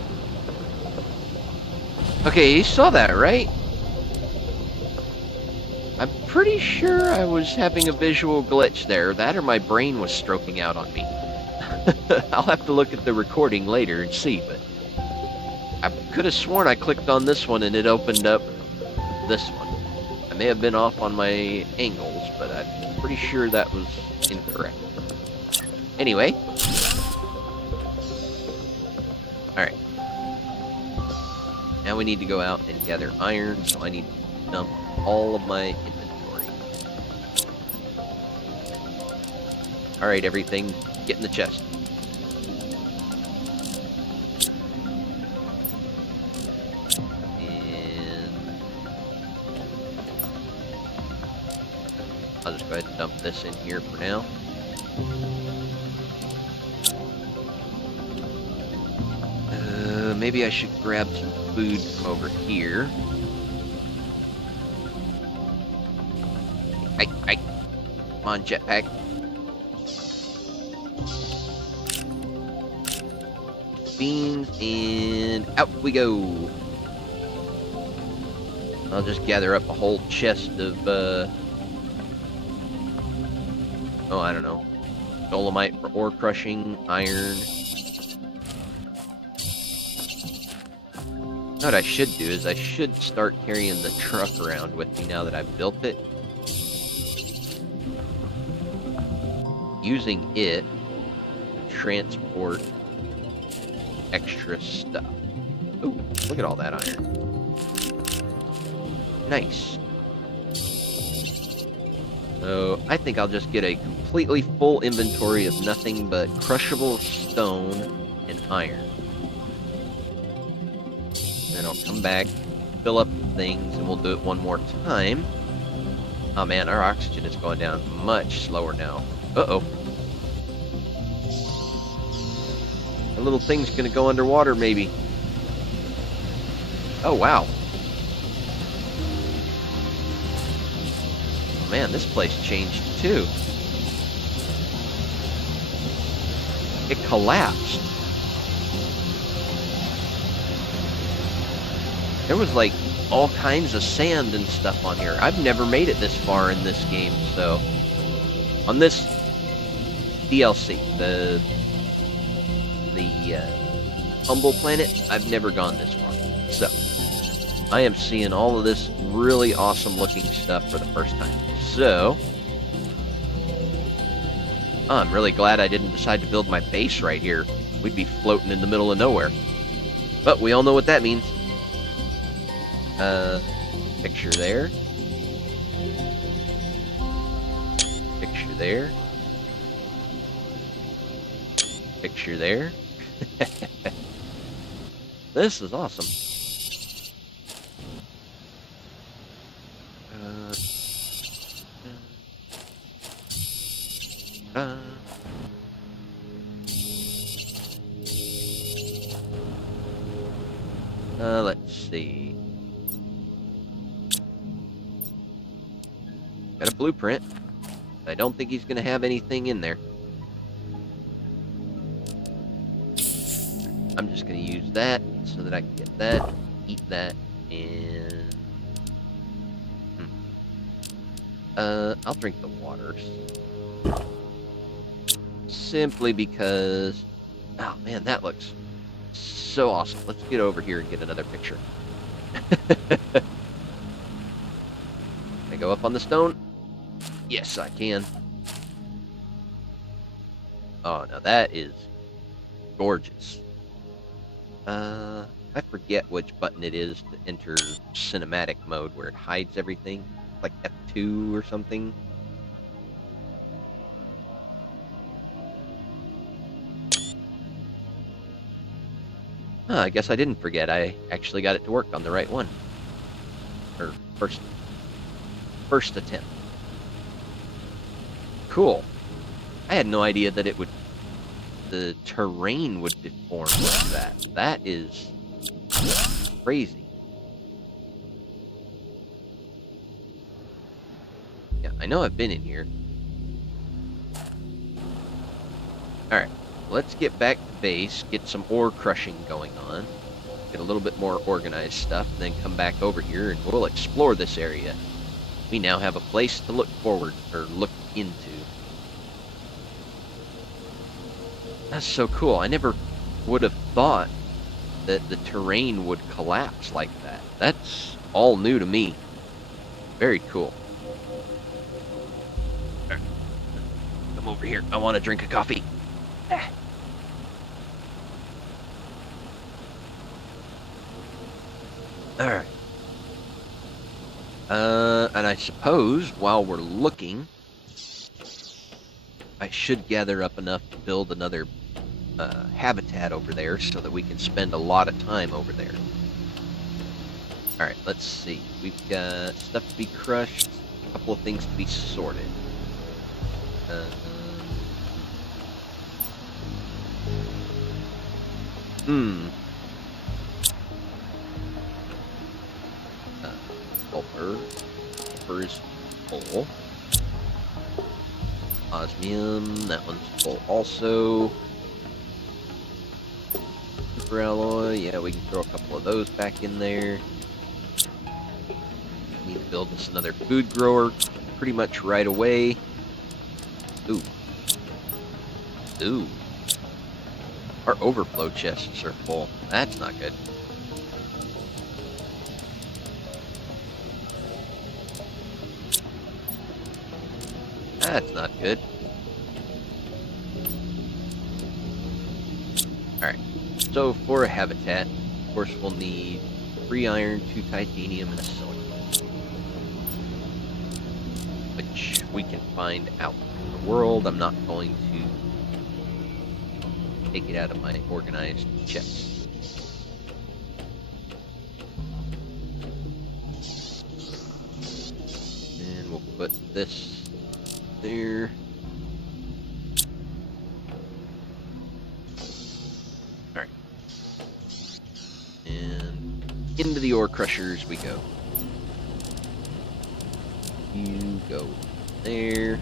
Okay, you saw that, right? I'm pretty sure I was having a visual glitch there. That or my brain was stroking out on me. I'll have to look at the recording later and see, but I could have sworn I clicked on this one and it opened up this one. I may have been off on my angles, but I'm pretty sure that was incorrect. Anyway. Alright. Now we need to go out and gather iron, so I need to dump all of my inventory. Alright, everything, get in the chest. I'll just go ahead and dump this in here for now. Maybe I should grab some food from over here. Hey. Come on, jetpack. Beans, and out we go. I'll just gather up a whole chest of, oh, I don't know. Dolomite for ore crushing, iron. What I should do is I should start carrying the truck around with me now that I've built it. Using it to transport extra stuff. Ooh, look at all that iron. Nice. So I think I'll just get a completely full inventory of nothing but crushable stone and iron. Then I'll come back, fill up things, and we'll do it one more time. Oh man, our oxygen is going down much slower now. Uh-oh. The little thing's gonna go underwater, maybe. Oh, wow. Man, this place changed too. It collapsed. There was like all kinds of sand and stuff on here. I've never made it this far in this game, so on this DLC, the Humble Planet, I've never gone this far. So I am seeing all of this really awesome looking stuff for the first time. So I'm really glad I didn't decide to build my base right here. We'd be floating in the middle of nowhere. But we all know what that means. Picture there. Picture there. Picture there. This is awesome. Let's see. Got a blueprint. I don't think he's going to have anything in there. I'm just going to use that so that I can get that, eat that, and I'll drink the waters. Simply because, oh man, that looks so awesome. Let's get over here and get another picture. Can I go up on the stone? Yes, I can. Oh, now that is gorgeous. I forget which button it is to enter cinematic mode where it hides everything. Like F2 or something. Oh, I guess I didn't forget. I actually got it to work on the right one. Or first attempt. Cool. I had no idea that it would... the terrain would deform like that. That is crazy. Yeah, I know I've been in here. Alright, let's get back to base, get some ore crushing going on, get a little bit more organized stuff, then come back over here and we'll explore this area. We now have a place to look forward, or look into. That's so cool. I never would have thought that the terrain would collapse like that. That's all new to me. Very cool. Come over here. I want to drink a coffee. Alright. And I suppose while we're looking, I should gather up enough to build another habitat over there so that we can spend a lot of time over there. Alright, let's see. We've got stuff to be crushed, a couple of things to be sorted. Sulfur. Sulfur is full. Osmium, that one's full also. Super alloy, yeah, we can throw a couple of those back in there. Need to build us another food grower pretty much right away. Ooh. Ooh. Our overflow chests are full. That's not good. That's not good. Alright, so for a habitat, of course we'll need 3 iron, 2 titanium, and a silicon. Which we can find out in the world. I'm not going to take it out of my organized chest. And we'll put this there. Alright. And into the ore crushers we go. You go there.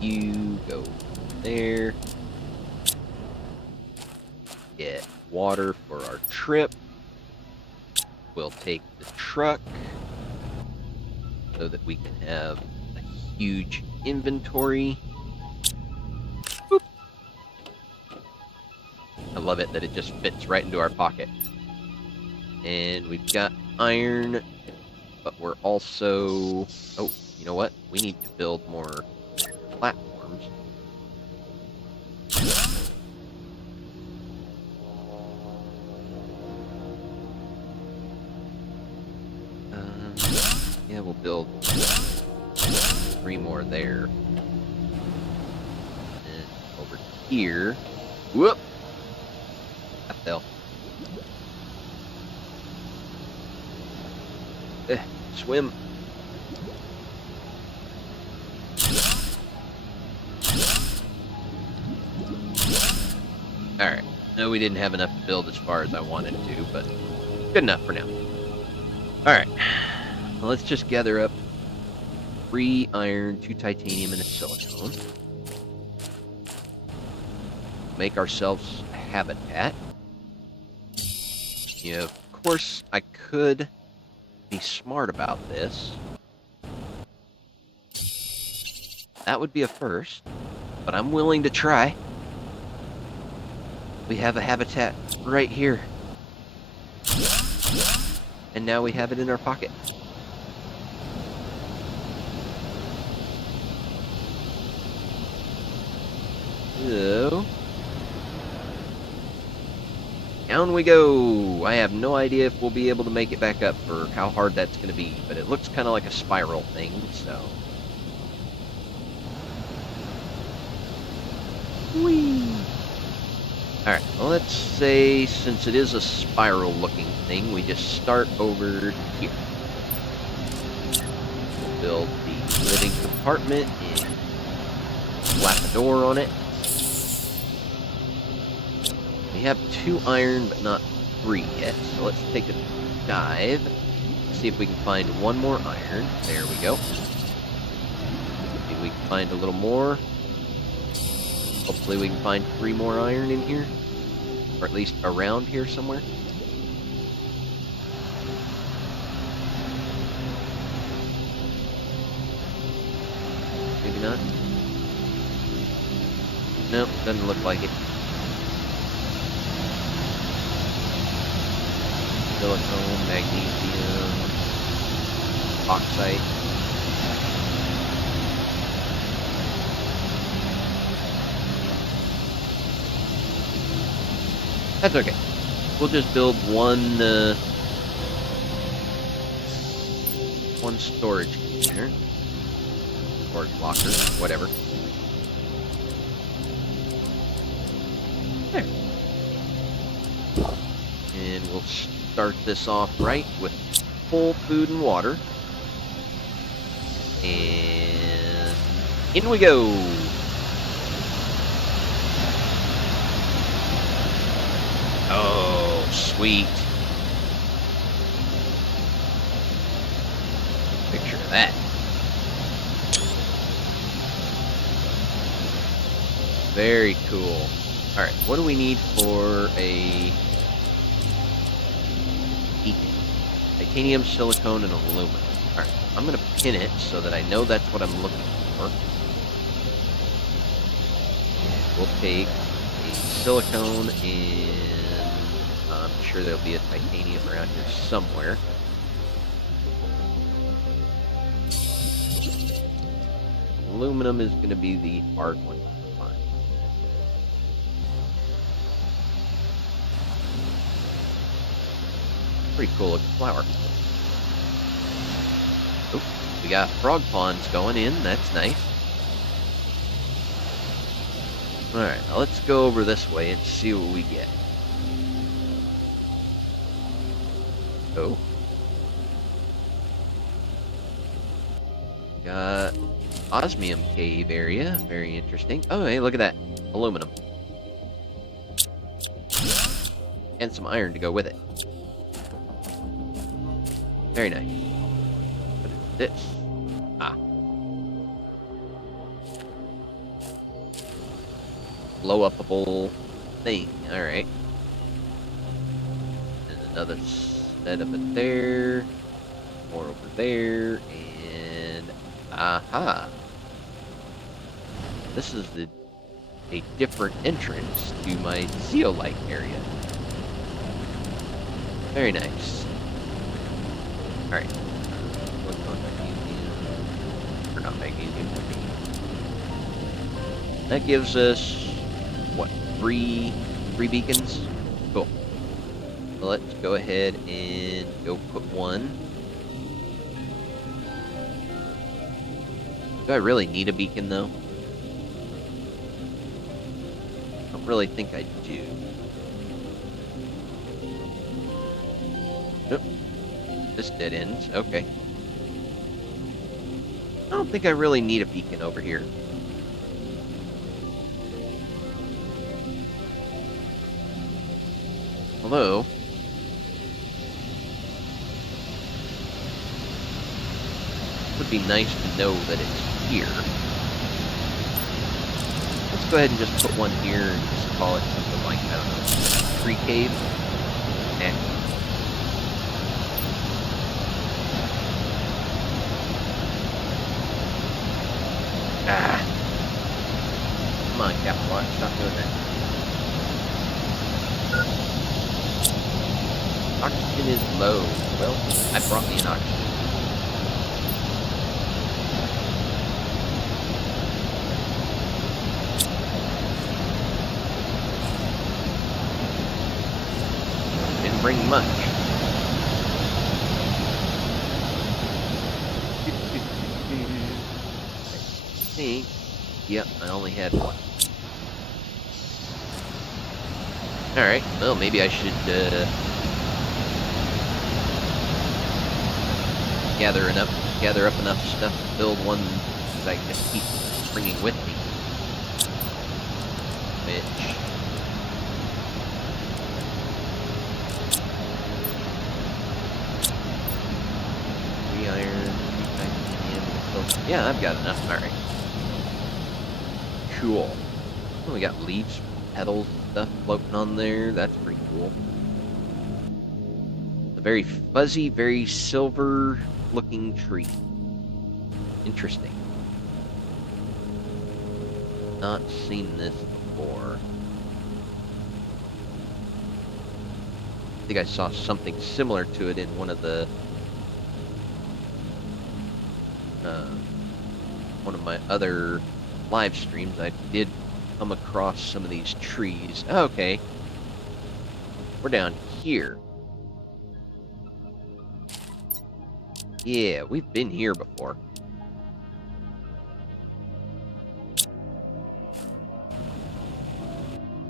You go there. Get water for our trip. We'll take the truck so that we can have a huge inventory. Boop. I love it that it just fits right into our pocket. And we've got iron, but we're also... Oh, you know what? We need to build more platforms. Yeah, we'll build 3 more there. And over here... Whoop! I fell. Swim. Alright. No, we didn't have enough to build as far as I wanted to, but good enough for now. Alright. Well, let's just gather up 3 iron, 2 titanium, and a silicone. Make ourselves a habitat. You know, of course, I could be smart about this. That would be a first, but I'm willing to try. We have a habitat right here. And now we have it in our pocket. So, down we go. I have no idea if we'll be able to make it back up or how hard that's going to be, but it looks kind of like a spiral thing, so. Whee! Alright, well, let's say since it is a spiral looking thing, we just start over here. We'll build the living compartment and slap a door on it. We have 2 iron, but not 3 yet, so let's take a dive. See if we can find 1 more iron. There we go. Maybe we can find a little more. Hopefully we can find 3 more iron in here. Or at least around here somewhere. Maybe not. Nope, doesn't look like it. Silicone, magnesium, bauxite. That's okay. We'll just build one storage container. Storage locker, whatever. There. And we'll start this off right with full food and water. And in we go. Oh, sweet. Picture of that. Very cool. Alright, what do we need for a beacon? Titanium, silicone, and aluminum. Alright, I'm going to pin it so that I know that's what I'm looking for. And we'll take a silicone and I'm sure there'll be a titanium around here somewhere. Aluminum is going to be the hard one to find. Pretty cool looking flower. Oh, we got frog ponds going in. That's nice. Alright, now let's go over this way and see what we get. Oh. Got osmium cave area. Very interesting. Oh, hey, look at that. Aluminum. And some iron to go with it. Very nice. What is this? Ah. Blow-upable thing. Alright. And another set of it there. More over there. And... aha. This is a different entrance to my zeolite area. Very nice. Alright. What's on magnesium? Or not magnesium. That gives us, what, three beacons? Cool. So let's go ahead and go put one. Do I really need a beacon, though? I don't really think I do. Nope. This dead ends. Okay. I don't think I really need a beacon over here. Although... it would be nice to know that it's here. Let's go ahead and just put one here and just call it something like, I don't know, tree cave. Eh. Ah. Come on, Caps Lock, stop doing that. Oxygen is low. Well, I brought me an oxygen. Didn't bring much. I think, yep, I only had one. Alright, well, maybe I should, gather up enough stuff to build one that I can keep bringing with me. Which... 3 iron, 3 titanium, so yeah, I've got enough. Alright. Cool. Oh, we got leaves, petals, stuff floating on there. That's pretty cool. A very fuzzy, very silver-looking tree. Interesting. Not seen this before. I think I saw something similar to it in one of the one of my other live streams. I did come across some of these trees. Okay, we're down here. Yeah, we've been here before.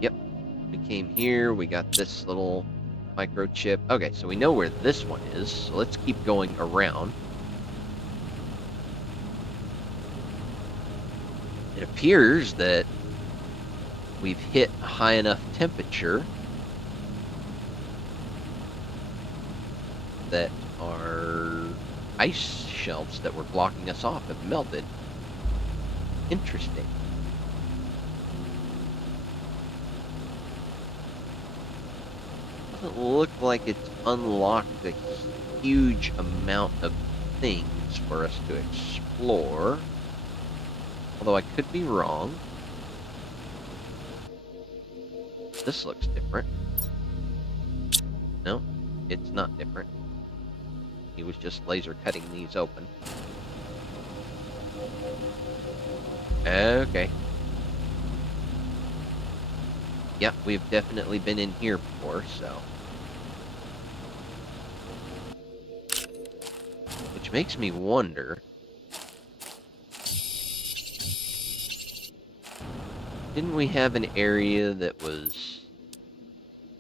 Yep, we came here. We got this little microchip. Okay, so we know where this one is. So let's keep going around. It appears that we've hit a high enough temperature that our ice shelves that were blocking us off have melted. Interesting. Doesn't look like it's unlocked a huge amount of things for us to explore. Although I could be wrong. This looks different. No, it's not different. He was just laser cutting these open. Okay. Yep, we've definitely been in here before, so. Which makes me wonder. Didn't we have an area that was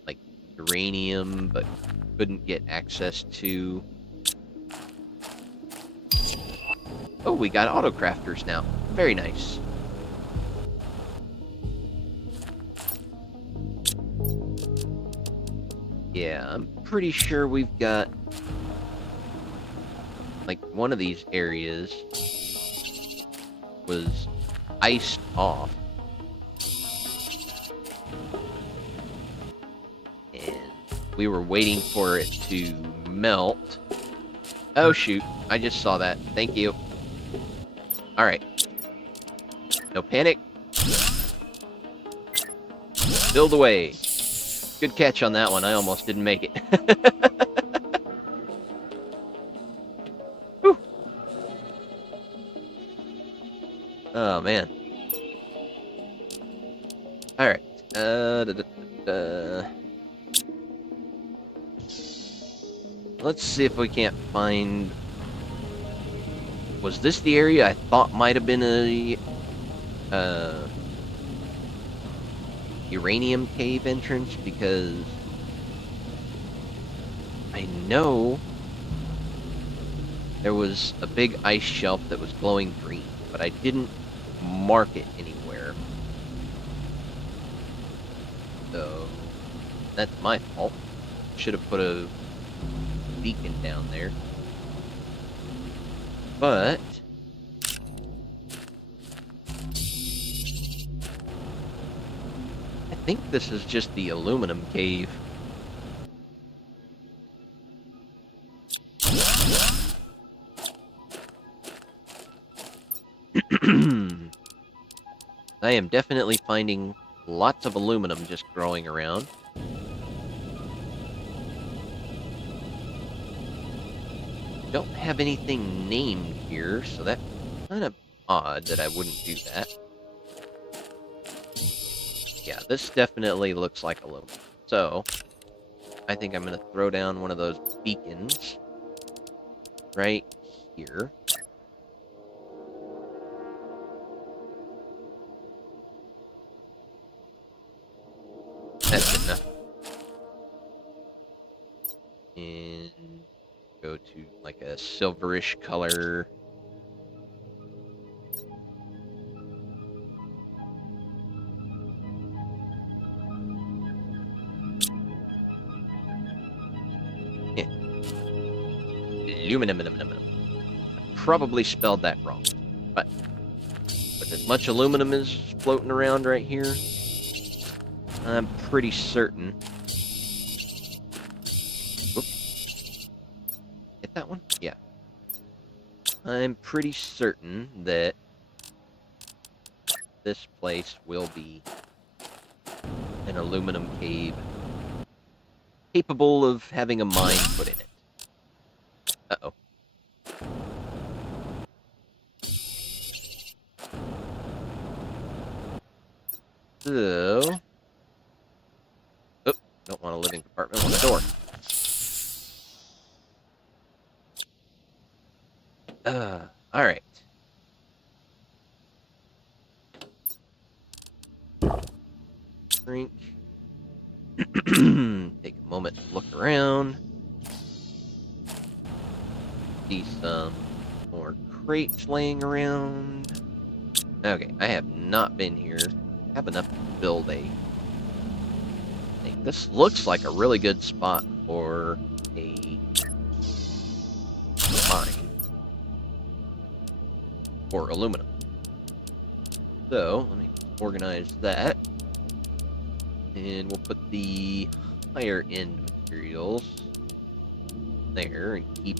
like uranium but couldn't get access to? Oh, we got auto crafters now. Very nice. Yeah, I'm pretty sure we've got like one of these areas was iced off. And we were waiting for it to melt. Oh shoot, I just saw that. Thank you. Alright. No panic. Build away. Good catch on that one. I almost didn't make it. Whew. Oh, man. Alright. Let's see if we can't find... Was this the area I thought might have been a... uranium cave entrance? Because... I know... there was a big ice shelf that was glowing green, but I didn't mark it anywhere. So... that's my fault. Should have put a beacon down there. But I think this is just the aluminum cave. I am definitely finding lots of aluminum just growing around. Don't have anything named here, so that's kind of odd that I wouldn't do that. Yeah, this definitely looks like aluminum. So, I think I'm going to throw down one of those beacons right here. That's good enough. And go to like a silverish color. Yeah. Aluminum. I probably spelled that wrong, but with as much aluminum as floating around right here, I'm pretty certain. Oops. Hit that one? Yeah. I'm pretty certain that this place will be an aluminum cave capable of having a mine put in it. Uh-oh. So... Oh, don't want a living compartment, want a door. Alright. Drink. Take a moment to look around. See some more crates laying around. Okay, I have not been here. I have enough to build a thing. This looks like a really good spot for a mine for aluminum. So, let me organize that. And we'll put the higher end materials there and keep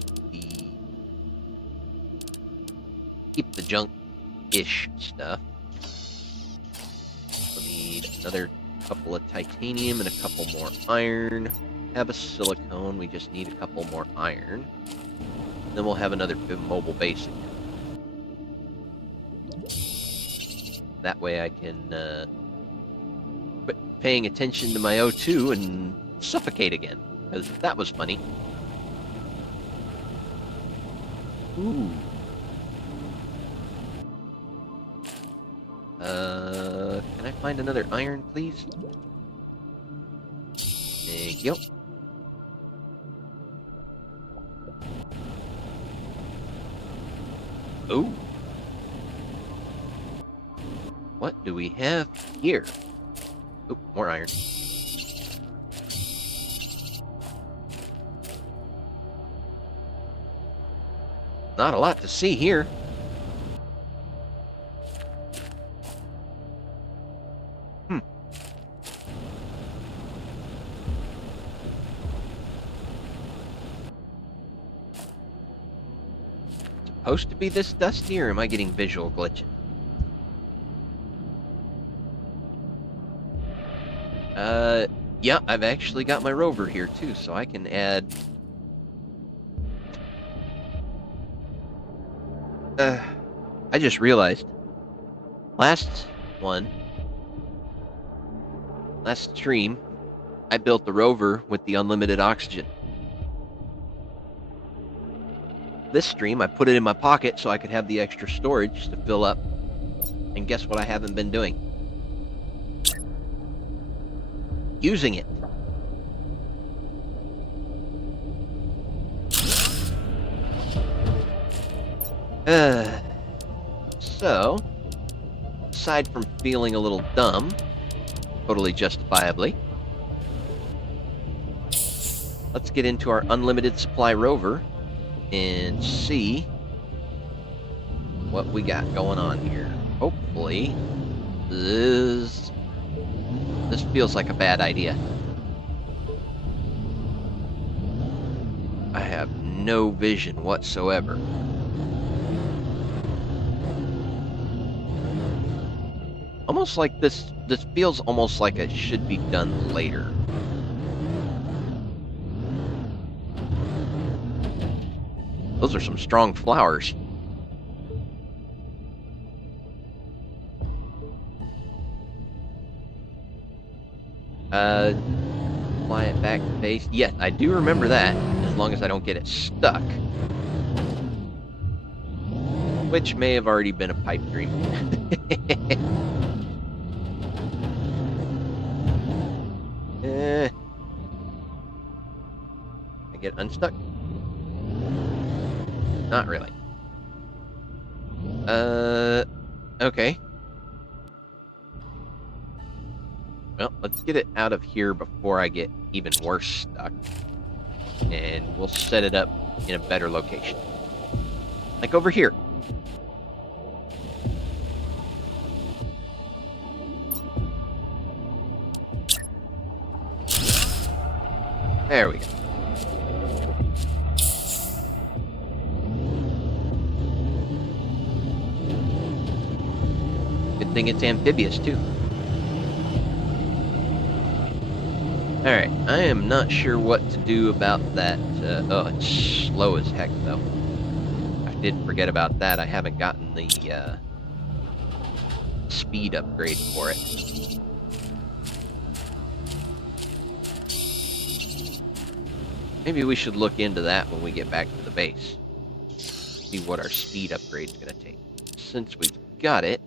the junk-ish stuff. We'll need another couple of titanium and a couple more iron. Have a silicone, we just need a couple more iron. Then we'll have another mobile base again. That way I can quit paying attention to my O2 and suffocate again, because that was funny. Ooh. Can I find another iron, please? Thank you. Ooh. What do we have here? Oh, more iron. Not a lot to see here. Supposed to be this dusty, or am I getting visual glitching? Yeah, I've actually got my rover here too, so I can add... I just realized. Last stream, I built the rover with the unlimited oxygen. This stream, I put it in my pocket so I could have the extra storage to fill up. And guess what I haven't been doing? Using it. So, aside from feeling a little dumb, totally justifiably, let's get into our unlimited supply rover and see what we got going on here. Hopefully, this feels like a bad idea. I have no vision whatsoever. Almost like this feels almost like it should be done later. Those are some strong flowers. Fly it back to base. Yes, I do remember that, as long as I don't get it stuck. Which may have already been a pipe dream. I get unstuck? Not really. Okay. Well, let's get it out of here before I get even worse stuck. And we'll set it up in a better location. Like over here. There we go. Good thing it's amphibious, too. Alright, I am not sure what to do about that. Oh, it's slow as heck, though. I did forget about that. I haven't gotten the speed upgrade for it. Maybe we should look into that when we get back to the base. See what our speed upgrade is going to take. Since we've got it,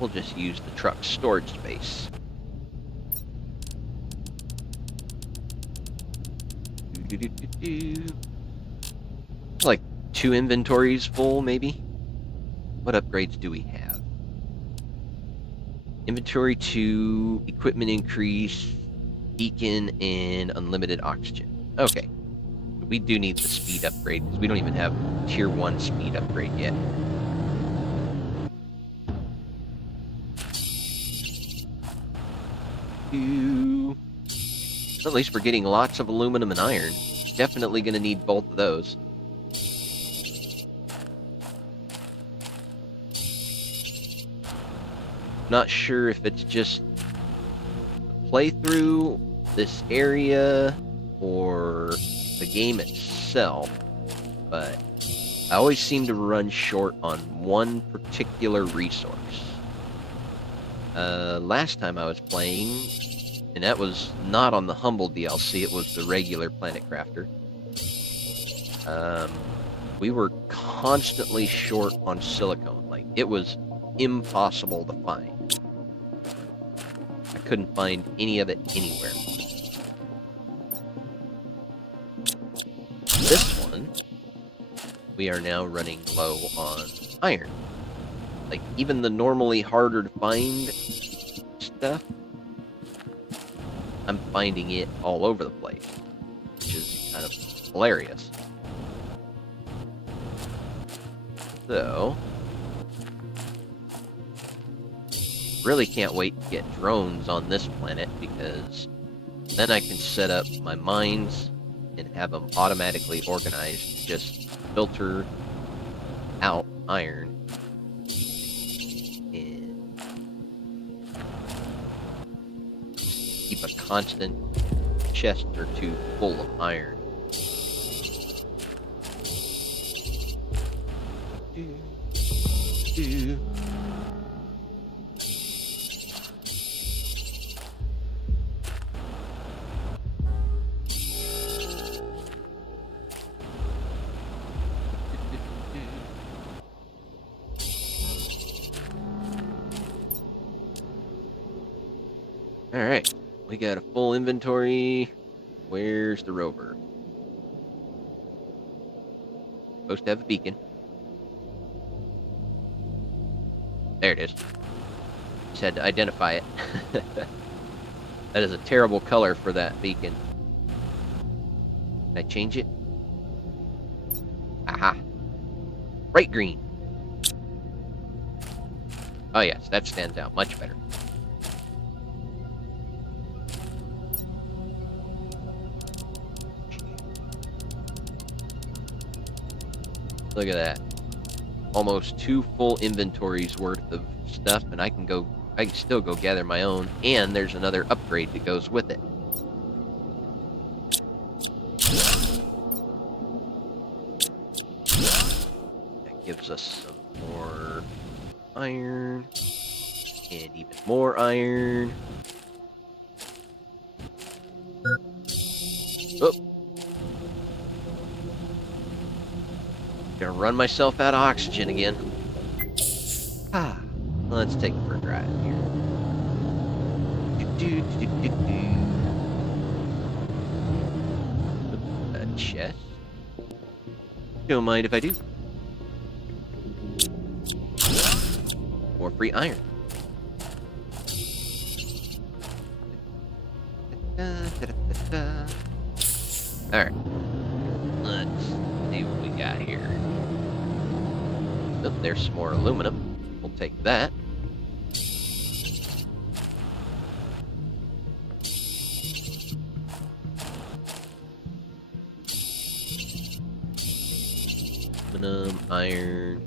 we'll just use the truck storage space. Like 2 inventories full, maybe? What upgrades do we have? Inventory 2, equipment increase, beacon, and unlimited oxygen. Okay. We do need the speed upgrade, because we don't even have tier 1 speed upgrade yet. At least we're getting lots of aluminum and iron. Definitely going to need both of those. Not sure if it's just the playthrough, this area, or the game itself, but I always seem to run short on one particular resource. Last time I was playing, and that was not on the Humble DLC, it was the regular Planet Crafter. We were constantly short on silicone. Like, it was impossible to find. I couldn't find any of it anywhere. This one, we are now running low on iron. Like, even the normally harder to find stuff, I'm finding it all over the place, which is kind of hilarious. So, really can't wait to get drones on this planet, because then I can set up my mines and have them automatically organized to just filter out iron and keep a constant chest or two full of iron. Alright, we got a full inventory. Where's the rover? Supposed to have a beacon. There it is. Just had to identify it. That is a terrible color for that beacon. Can I change it? Aha! Bright green! Oh yes, that stands out much better. Look at that. Almost 2 full inventories worth of stuff, and I can still go gather my own, and there's another upgrade that goes with it. That gives us some more iron, and even more iron. Oh! Gonna run myself out of oxygen again. Let's take it for a drive here. A chest. Don't mind if I do. More free iron. Alright. Let's see what we got here. Oh, there's some more aluminum. We'll take that. Aluminum, iron.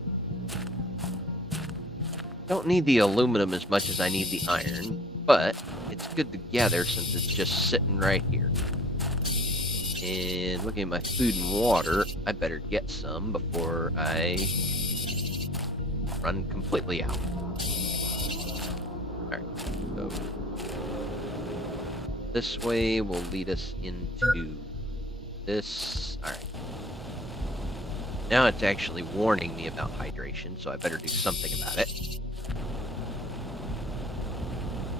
Don't need the aluminum as much as I need the iron, but it's good to gather since it's just sitting right here. And looking at my food and water, I better get some before I run completely out. Alright, so this way will lead us into this. Alright. Now it's actually warning me about hydration, so I better do something about it.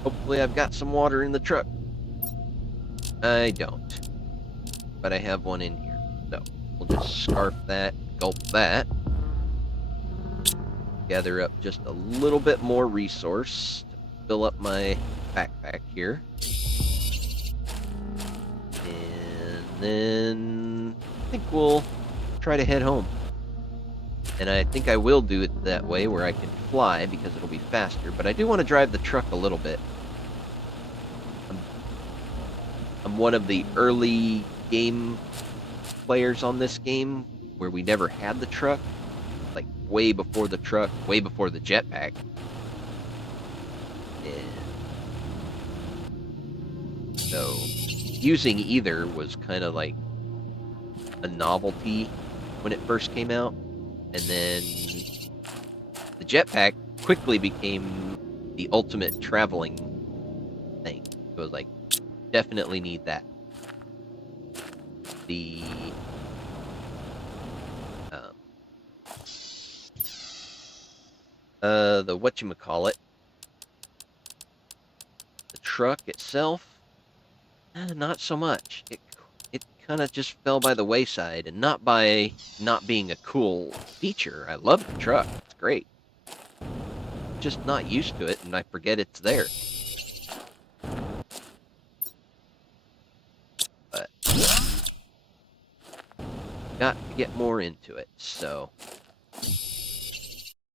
Hopefully I've got some water in the truck. I don't. But I have one in here. So, we'll just scarf that, gulp that. Gather up just a little bit more resource to fill up my backpack here. And then I think we'll try to head home. And I think I will do it that way where I can fly because it'll be faster. But I do want to drive the truck a little bit. I'm one of the early game players on this game where we never had the truck. Like way before the truck, way before the jetpack. And so using either was kind of like a novelty when it first came out. And then the jetpack quickly became the ultimate traveling thing. It was like, definitely need that. The whatchamacallit, the truck itself, not so much. It kind of just fell by the wayside, and not by not being a cool feature. I love the truck. It's great. Just not used to it, and I forget it's there. But got to get more into it, so.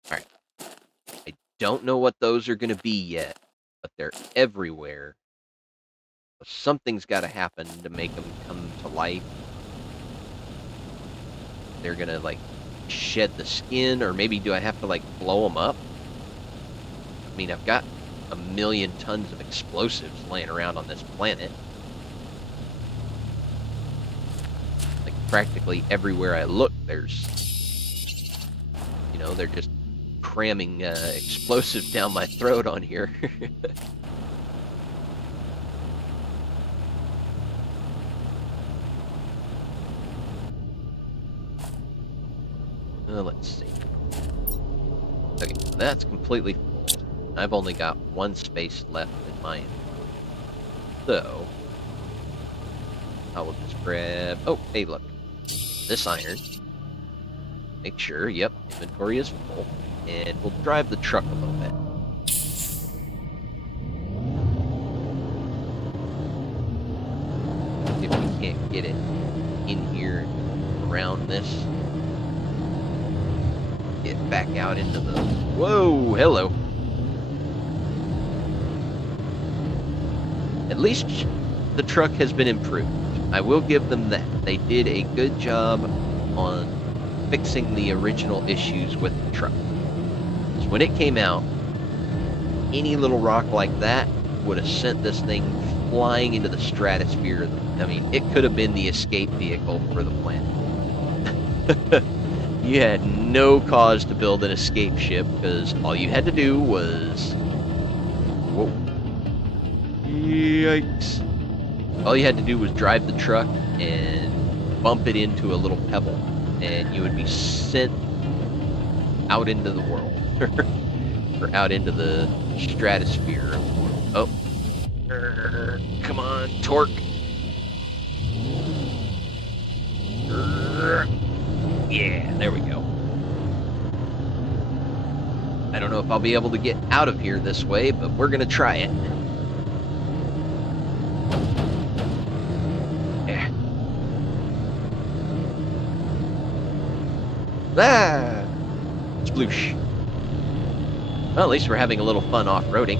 Alright. I don't know what those are going to be yet, but they're everywhere. Something's got to happen to make them come to life. They're going to, like, shed the skin, or maybe do I have to, like, blow them up? I mean, I've got 1,000,000 tons of explosives laying around on this planet. Like, practically everywhere I look, there's, you know, they're just cramming explosives down my throat on here. Let's see. Okay, that's completely full. I've only got one space left in my inventory. So, I will just grab... Oh, hey, look. This iron. Make sure, yep, inventory is full. And we'll drive the truck a little bit. If we can't get it in here and around this. Get back out into the... Whoa, hello. At least the truck has been improved. I will give them that. They did a good job on fixing the original issues with the truck. Because when it came out, any little rock like that would have sent this thing flying into the stratosphere. I mean, it could have been the escape vehicle for the planet. You had no cause to build an escape ship, because all you had to do was... Whoa. Yikes. All you had to do was drive the truck and bump it into a little pebble, and you would be sent out into the world. Or out into the stratosphere of the world. Oh. Come on, torque. Yeah, there we go. I don't know if I'll be able to get out of here this way, but we're gonna try it. Yeah. Ah! Sploosh. Well, at least we're having a little fun off-roading.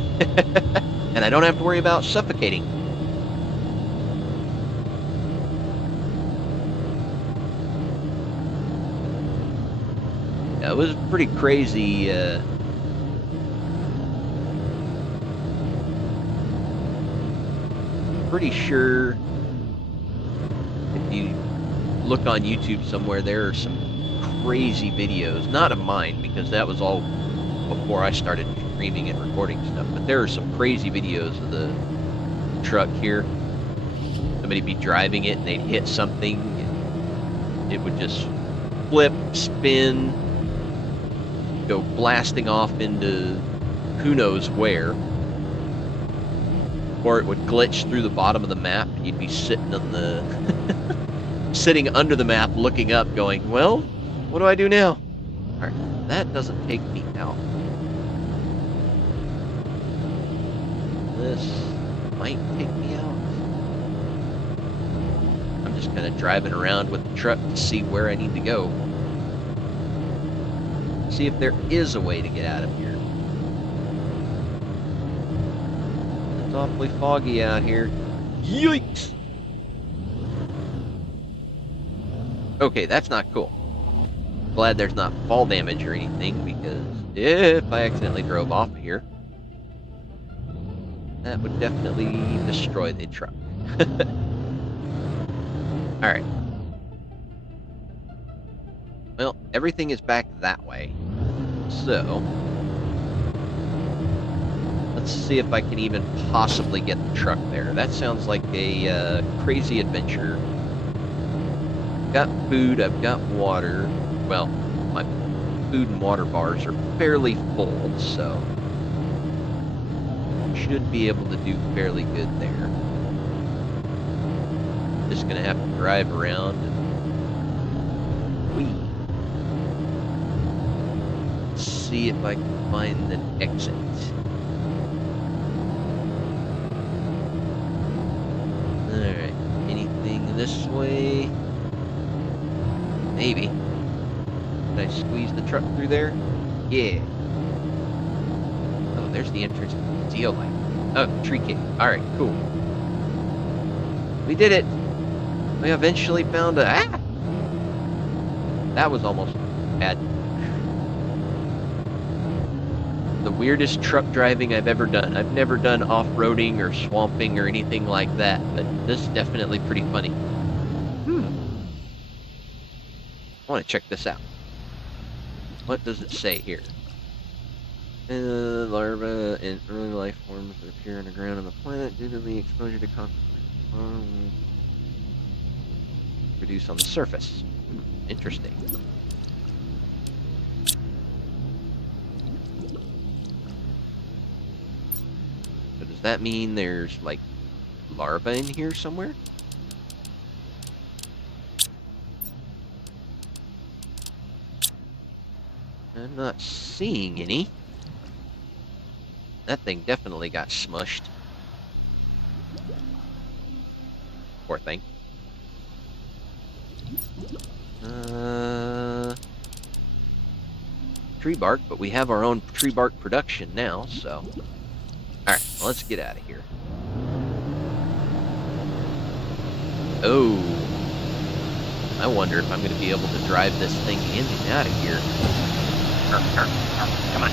And I don't have to worry about suffocating. Yeah, it was pretty crazy. Pretty sure if you look on YouTube somewhere, there are some crazy videos. Not of mine, because that was all before I started streaming and recording stuff. But there are some crazy videos of the truck here. Somebody be driving it and they'd hit something and it would just flip, spin, go blasting off into who knows where. Or it would glitch through the bottom of the map and you'd be sitting on the sitting under the map looking up going, well, what do I do now? Alright, that doesn't take me out. This might take me out. I'm just kind of driving around with the truck to see where I need to go. See if there is a way to get out of here. It's awfully foggy out here. Yikes! Okay, that's not cool. Glad there's not fall damage or anything, because if I accidentally drove off of here, that would definitely destroy the truck. Alright. Well, everything is back that way. So, let's see if I can even possibly get the truck there. That sounds like a crazy adventure. I've got food, I've got water. Well, my food and water bars are fairly full, so should be able to do fairly good there. Just gonna have to drive around and see if I can find an exit. Alright, anything this way? Maybe. Can I squeeze the truck through there? Yeah. Oh, there's the entrance to the zeolite. Oh, tree cave. Alright, cool. We did it! We eventually found a... Ah! That was almost bad. The weirdest truck driving I've ever done. I've never done off-roading or swamping or anything like that, but this is definitely pretty funny. I want to check this out. What does it say here? Larvae and early life forms that appear underground on the planet due to the exposure to concentrated produce on the surface. Interesting. So does that mean there's like larvae in here somewhere? I'm not seeing any. That thing definitely got smushed. Poor thing. Tree bark, but we have our own tree bark production now, so... Alright, well, let's get out of here. Oh. I wonder if I'm going to be able to drive this thing in and out of here. Come on.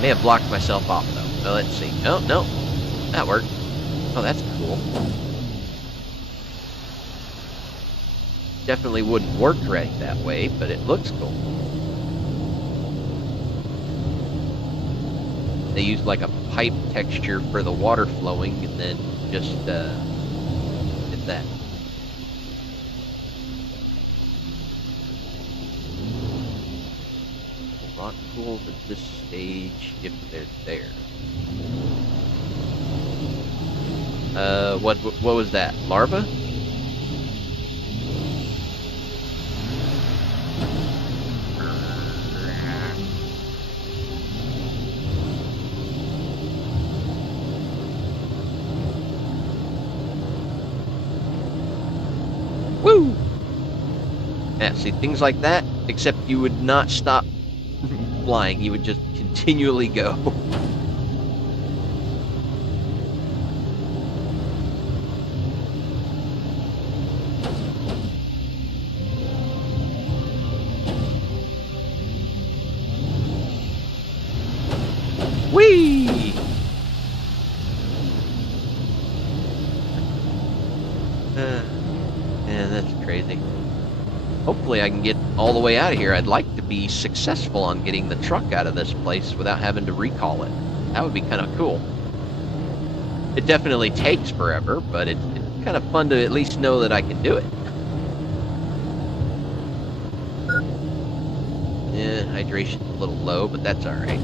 May have blocked myself off, though. So let's see. Oh, no. That worked. Oh, that's cool. Definitely wouldn't work right that way, but it looks cool. They use like a pipe texture for the water flowing, and then just did that. Rock pools at this stage, if they're there. What was that? Larva? Woo! Yeah, see, things like that, except you would not stop flying, you would just continually go. Man, that's crazy. Hopefully I can get all the way out of here. I'd like to be successful on getting the truck out of this place without having to recall it. That would be kind of cool. It definitely takes forever, but it's kind of fun to at least know that I can do it. Yeah, hydration's a little low, but that's all right.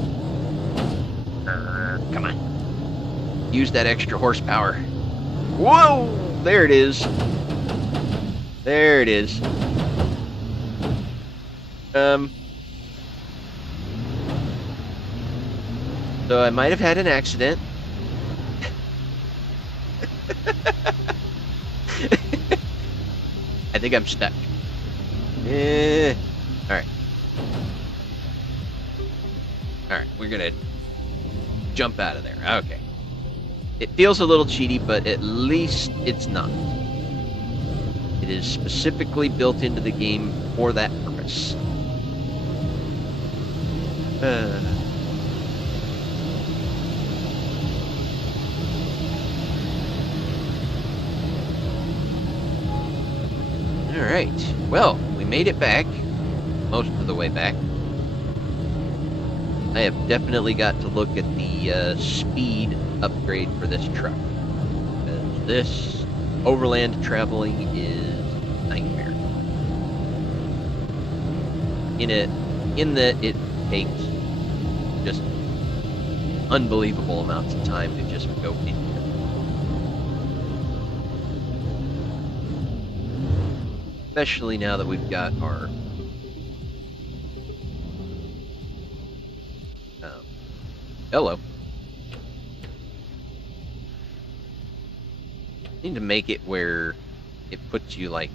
Come on. Use that extra horsepower. Whoa! There it is. There it is. So I might have had an accident. I think I'm stuck. Alright. Alright, we're gonna jump out of there. Okay. It feels a little cheaty, but at least it's not. It is specifically built into the game for that purpose. Alright, well, we made it back. Most of the way back. I have definitely got to look at the speed upgrade for this truck. Because this overland traveling is a nightmare. In that it takes just unbelievable amounts of time to just go in here. Especially now that we've got our hello. Need to make it where it puts you like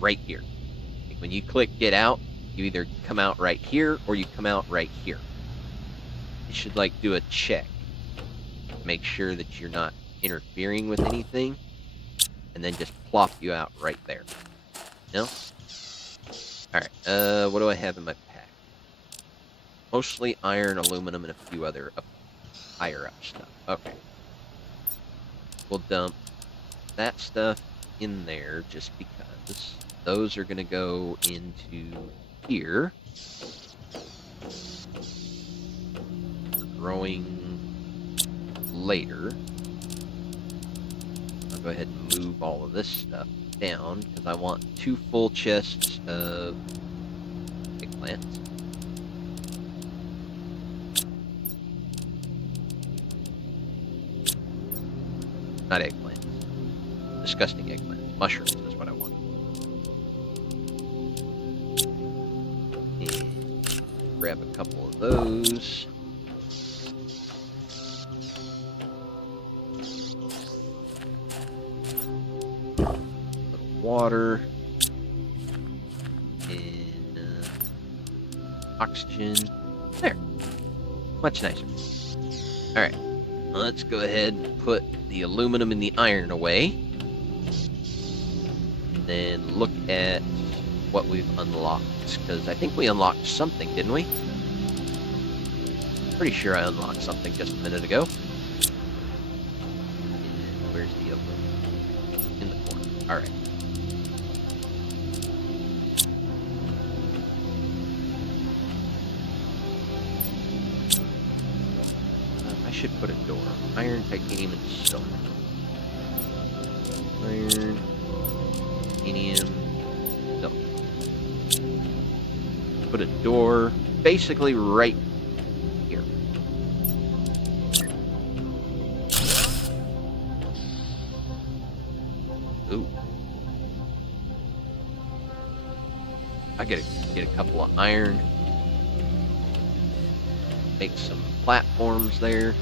right here. Like when you click get out, you either come out right here or you come out right here. You should like do a check. Make sure that you're not interfering with anything, and then just plop you out right there. No? Alright, what do I have in my pack? Mostly iron, aluminum, and a few other higher up stuff. Okay. We'll dump that stuff in there just because those are going to go into here. Growing later. I'll go ahead and move all of this stuff down because I want 2 full chests of eggplants. Not eggplants. Disgusting eggplants. Mushrooms is what I want. And grab a couple of those. Water and oxygen. There. Much nicer. Alright. Let's go ahead and put the aluminum and the iron away. And then look at what we've unlocked. Because I think we unlocked something, didn't we? Pretty sure I unlocked something just a minute ago. And where's the aluminum? In the corner. Alright. I should put a door. Iron, titanium, and silver. Iron, titanium, silver. Put a door basically right here. Ooh. I get a couple of iron. Make some platforms there.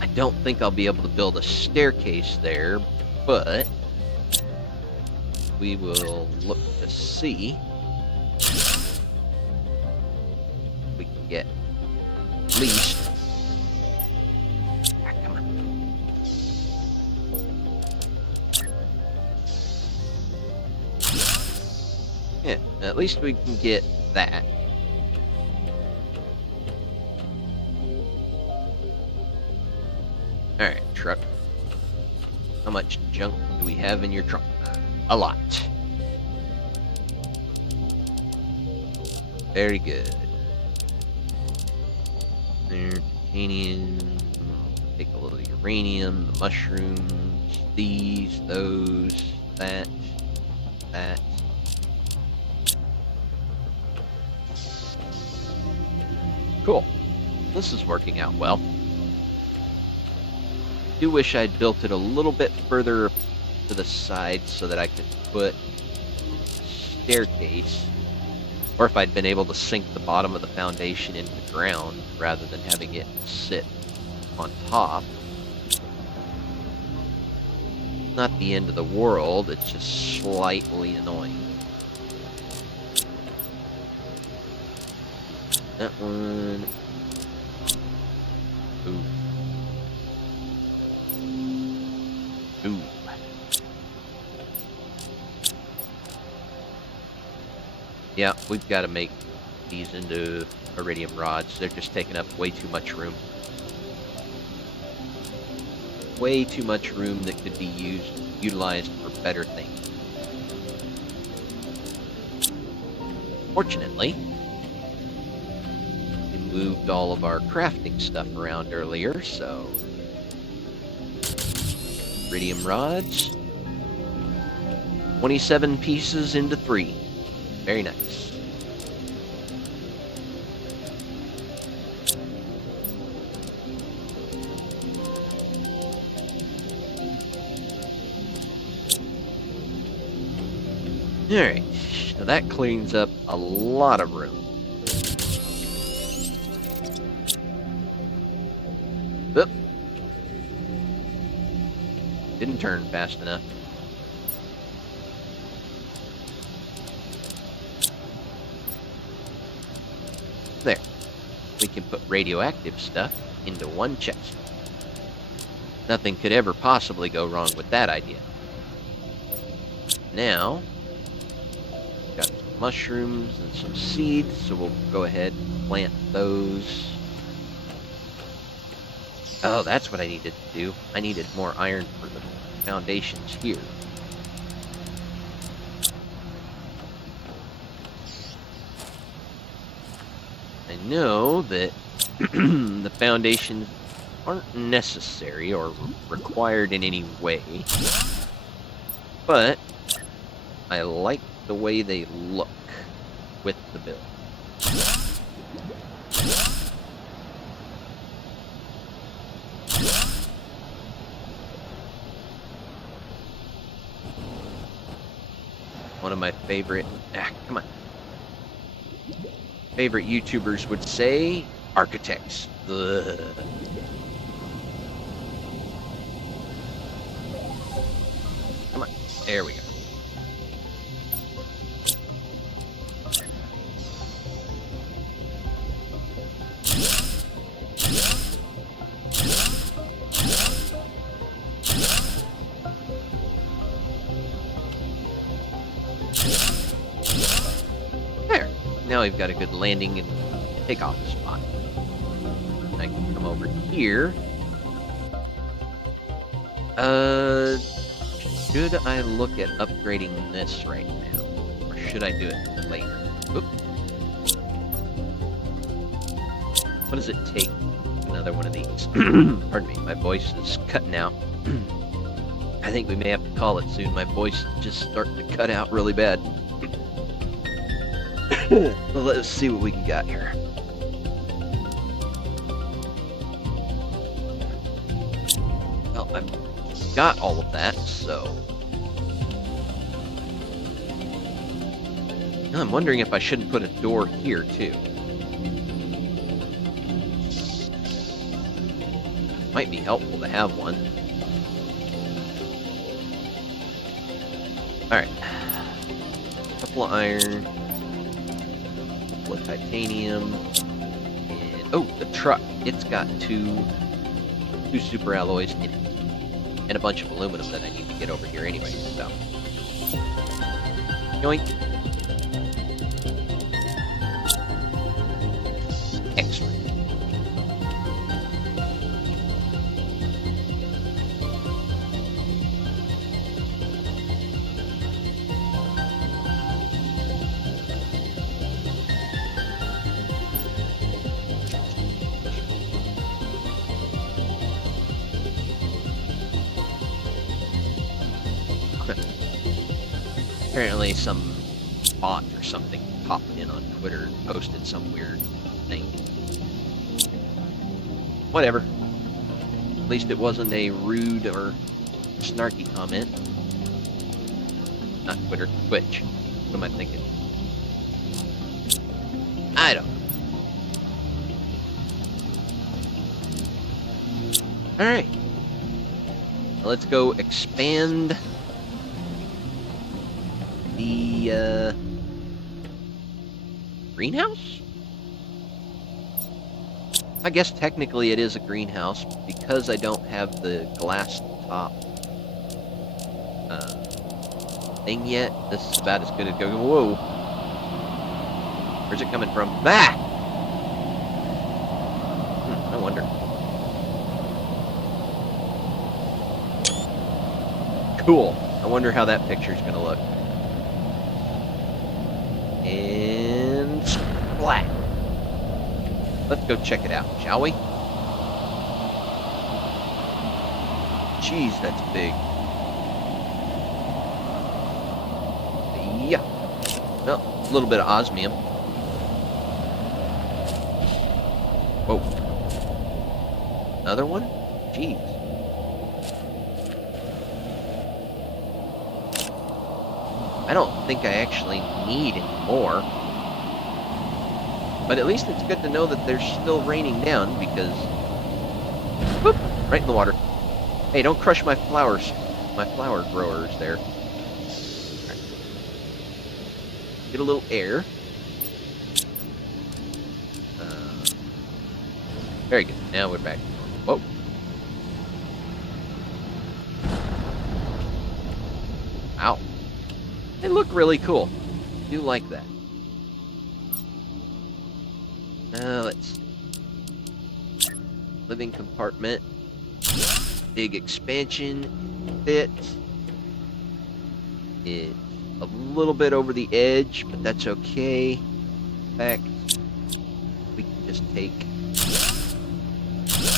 I don't think I'll be able to build a staircase there, but we will look to see if we can get at least. Ah, come on. Yeah, at least we can get that. Alright, truck. How much junk do we have in your trunk? A lot. Very good. There, titanium. Take a little uranium, the mushrooms, these, those, that. Cool. This is working out well. Do wish I'd built it a little bit further to the side so that I could put a staircase, or if I'd been able to sink the bottom of the foundation into the ground rather than having it sit on top. Not the end of the world, it's just slightly annoying. That one. Ooh. Ooh. Yeah, we've got to make these into iridium rods. They're just taking up way too much room. Way too much room that could be utilized for better things. Fortunately, we moved all of our crafting stuff around earlier, so iridium rods, 27 pieces into 3. Very nice. Alright, so that cleans up a lot of room. Oop. Didn't turn fast enough. There. We can put radioactive stuff into one chest. Nothing could ever possibly go wrong with that idea. Now, got some mushrooms and some seeds, so we'll go ahead and plant those. Oh, that's what I needed to do. I needed more iron for the foundations here. I know that the foundations aren't necessary or required in any way, but I like the way they look with the build. One of my favorite, favorite YouTubers would say, architects. Ugh. Come on, there we go. There. Now we've got a good landing and takeoff spot. I can come over here. Should I look at upgrading this right now? Or should I do it later? Oop. What does it take? Another one of these. Pardon me, my voice is cutting out. I think we may have to call it soon. My voice is just starting to cut out really bad. Well, let's see what we can got here. Well, I've got all of that, so... Now I'm wondering if I shouldn't put a door here, too. Might be helpful to have one. Alright. Couple of iron. Couple of titanium. And, oh, the truck. It's got two super alloys in it. And a bunch of aluminum that I need to get over here anyway, so. Yoink. Excellent. Apparently some bot or something popped in on Twitter and posted some weird thing. Whatever. At least it wasn't a rude or snarky comment. Not Twitter, Twitch. What am I thinking? I don't know. Alright. Let's go expand the greenhouse? I guess technically it is a greenhouse because I don't have the glass top thing yet. This is about as good as go. Whoa! Where's it coming from? Ah! I wonder. Cool. I wonder how that picture's gonna look. And splat. Let's go check it out, shall we? Jeez, that's big. Yeah. Well, a little bit of osmium. Whoa. Another one? Jeez. I don't think I actually need any more. But at least it's good to know that they're still raining down because... Whoop! Right in the water. Hey, don't crush my flowers. My flower growers there. Right. Get a little air. Very good. Now we're back to normal. Whoa. Ow. They look really cool. I do like that. Let's see. Living compartment. Big expansion fit. It's a little bit over the edge, but that's okay. In fact, we can just take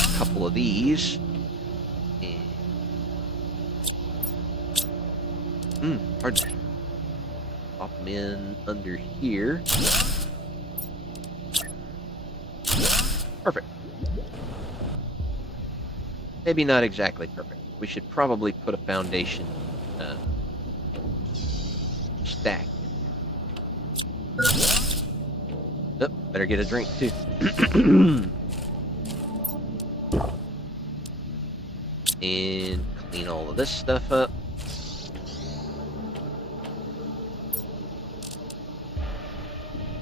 a couple of these and pardon me. Pop them in under here. Perfect. Maybe not exactly perfect. We should probably put a foundation stack. Oh, better get a drink too. And clean all of this stuff up.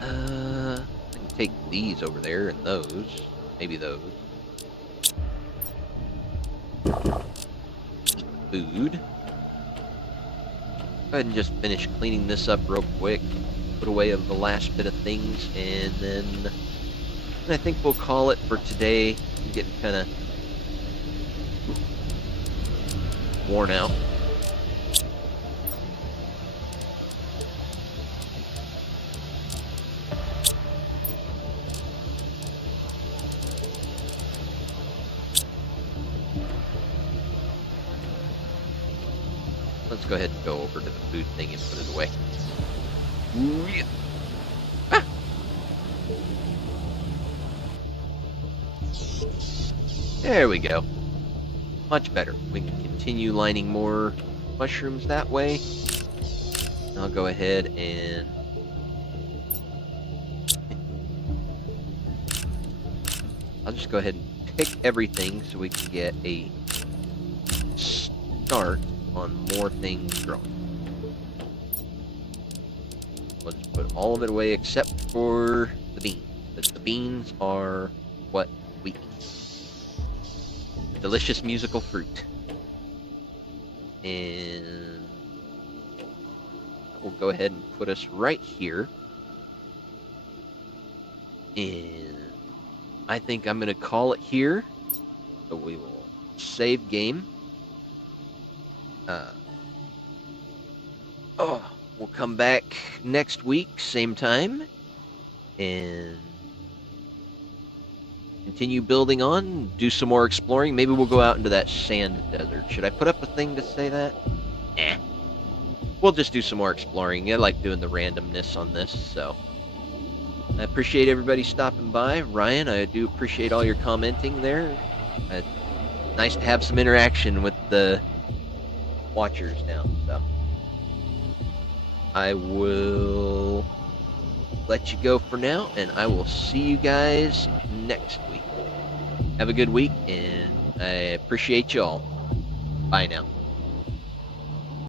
I can take these over there and those. Maybe those. Food. Go ahead and just finish cleaning this up real quick. Put away the last bit of things, and then I think we'll call it for today. I'm getting kind of worn out. Let's go ahead and go over to the food thing and put it away. Ah. There we go. Much better. We can continue lining more mushrooms that way. I'll go ahead and I'll just go ahead and pick everything so we can get a start on more things growing. Let's put all of it away except for the beans. The beans are what we eat. Delicious musical fruit. And we'll go ahead and put us right here. And I think I'm going to call it here. So we will save game. We'll come back next week, same time, and continue building on, do some more exploring. Maybe we'll go out into that sand desert. Should I put up a thing to say that? Eh. we'll just do some more exploring. I like doing the randomness on this, so I appreciate everybody stopping by. Ryan, I do appreciate all your commenting there. Nice to have some interaction with the watchers now. So I will let you go for now, and I will see you guys next week. Have a good week, and I appreciate y'all. Bye now.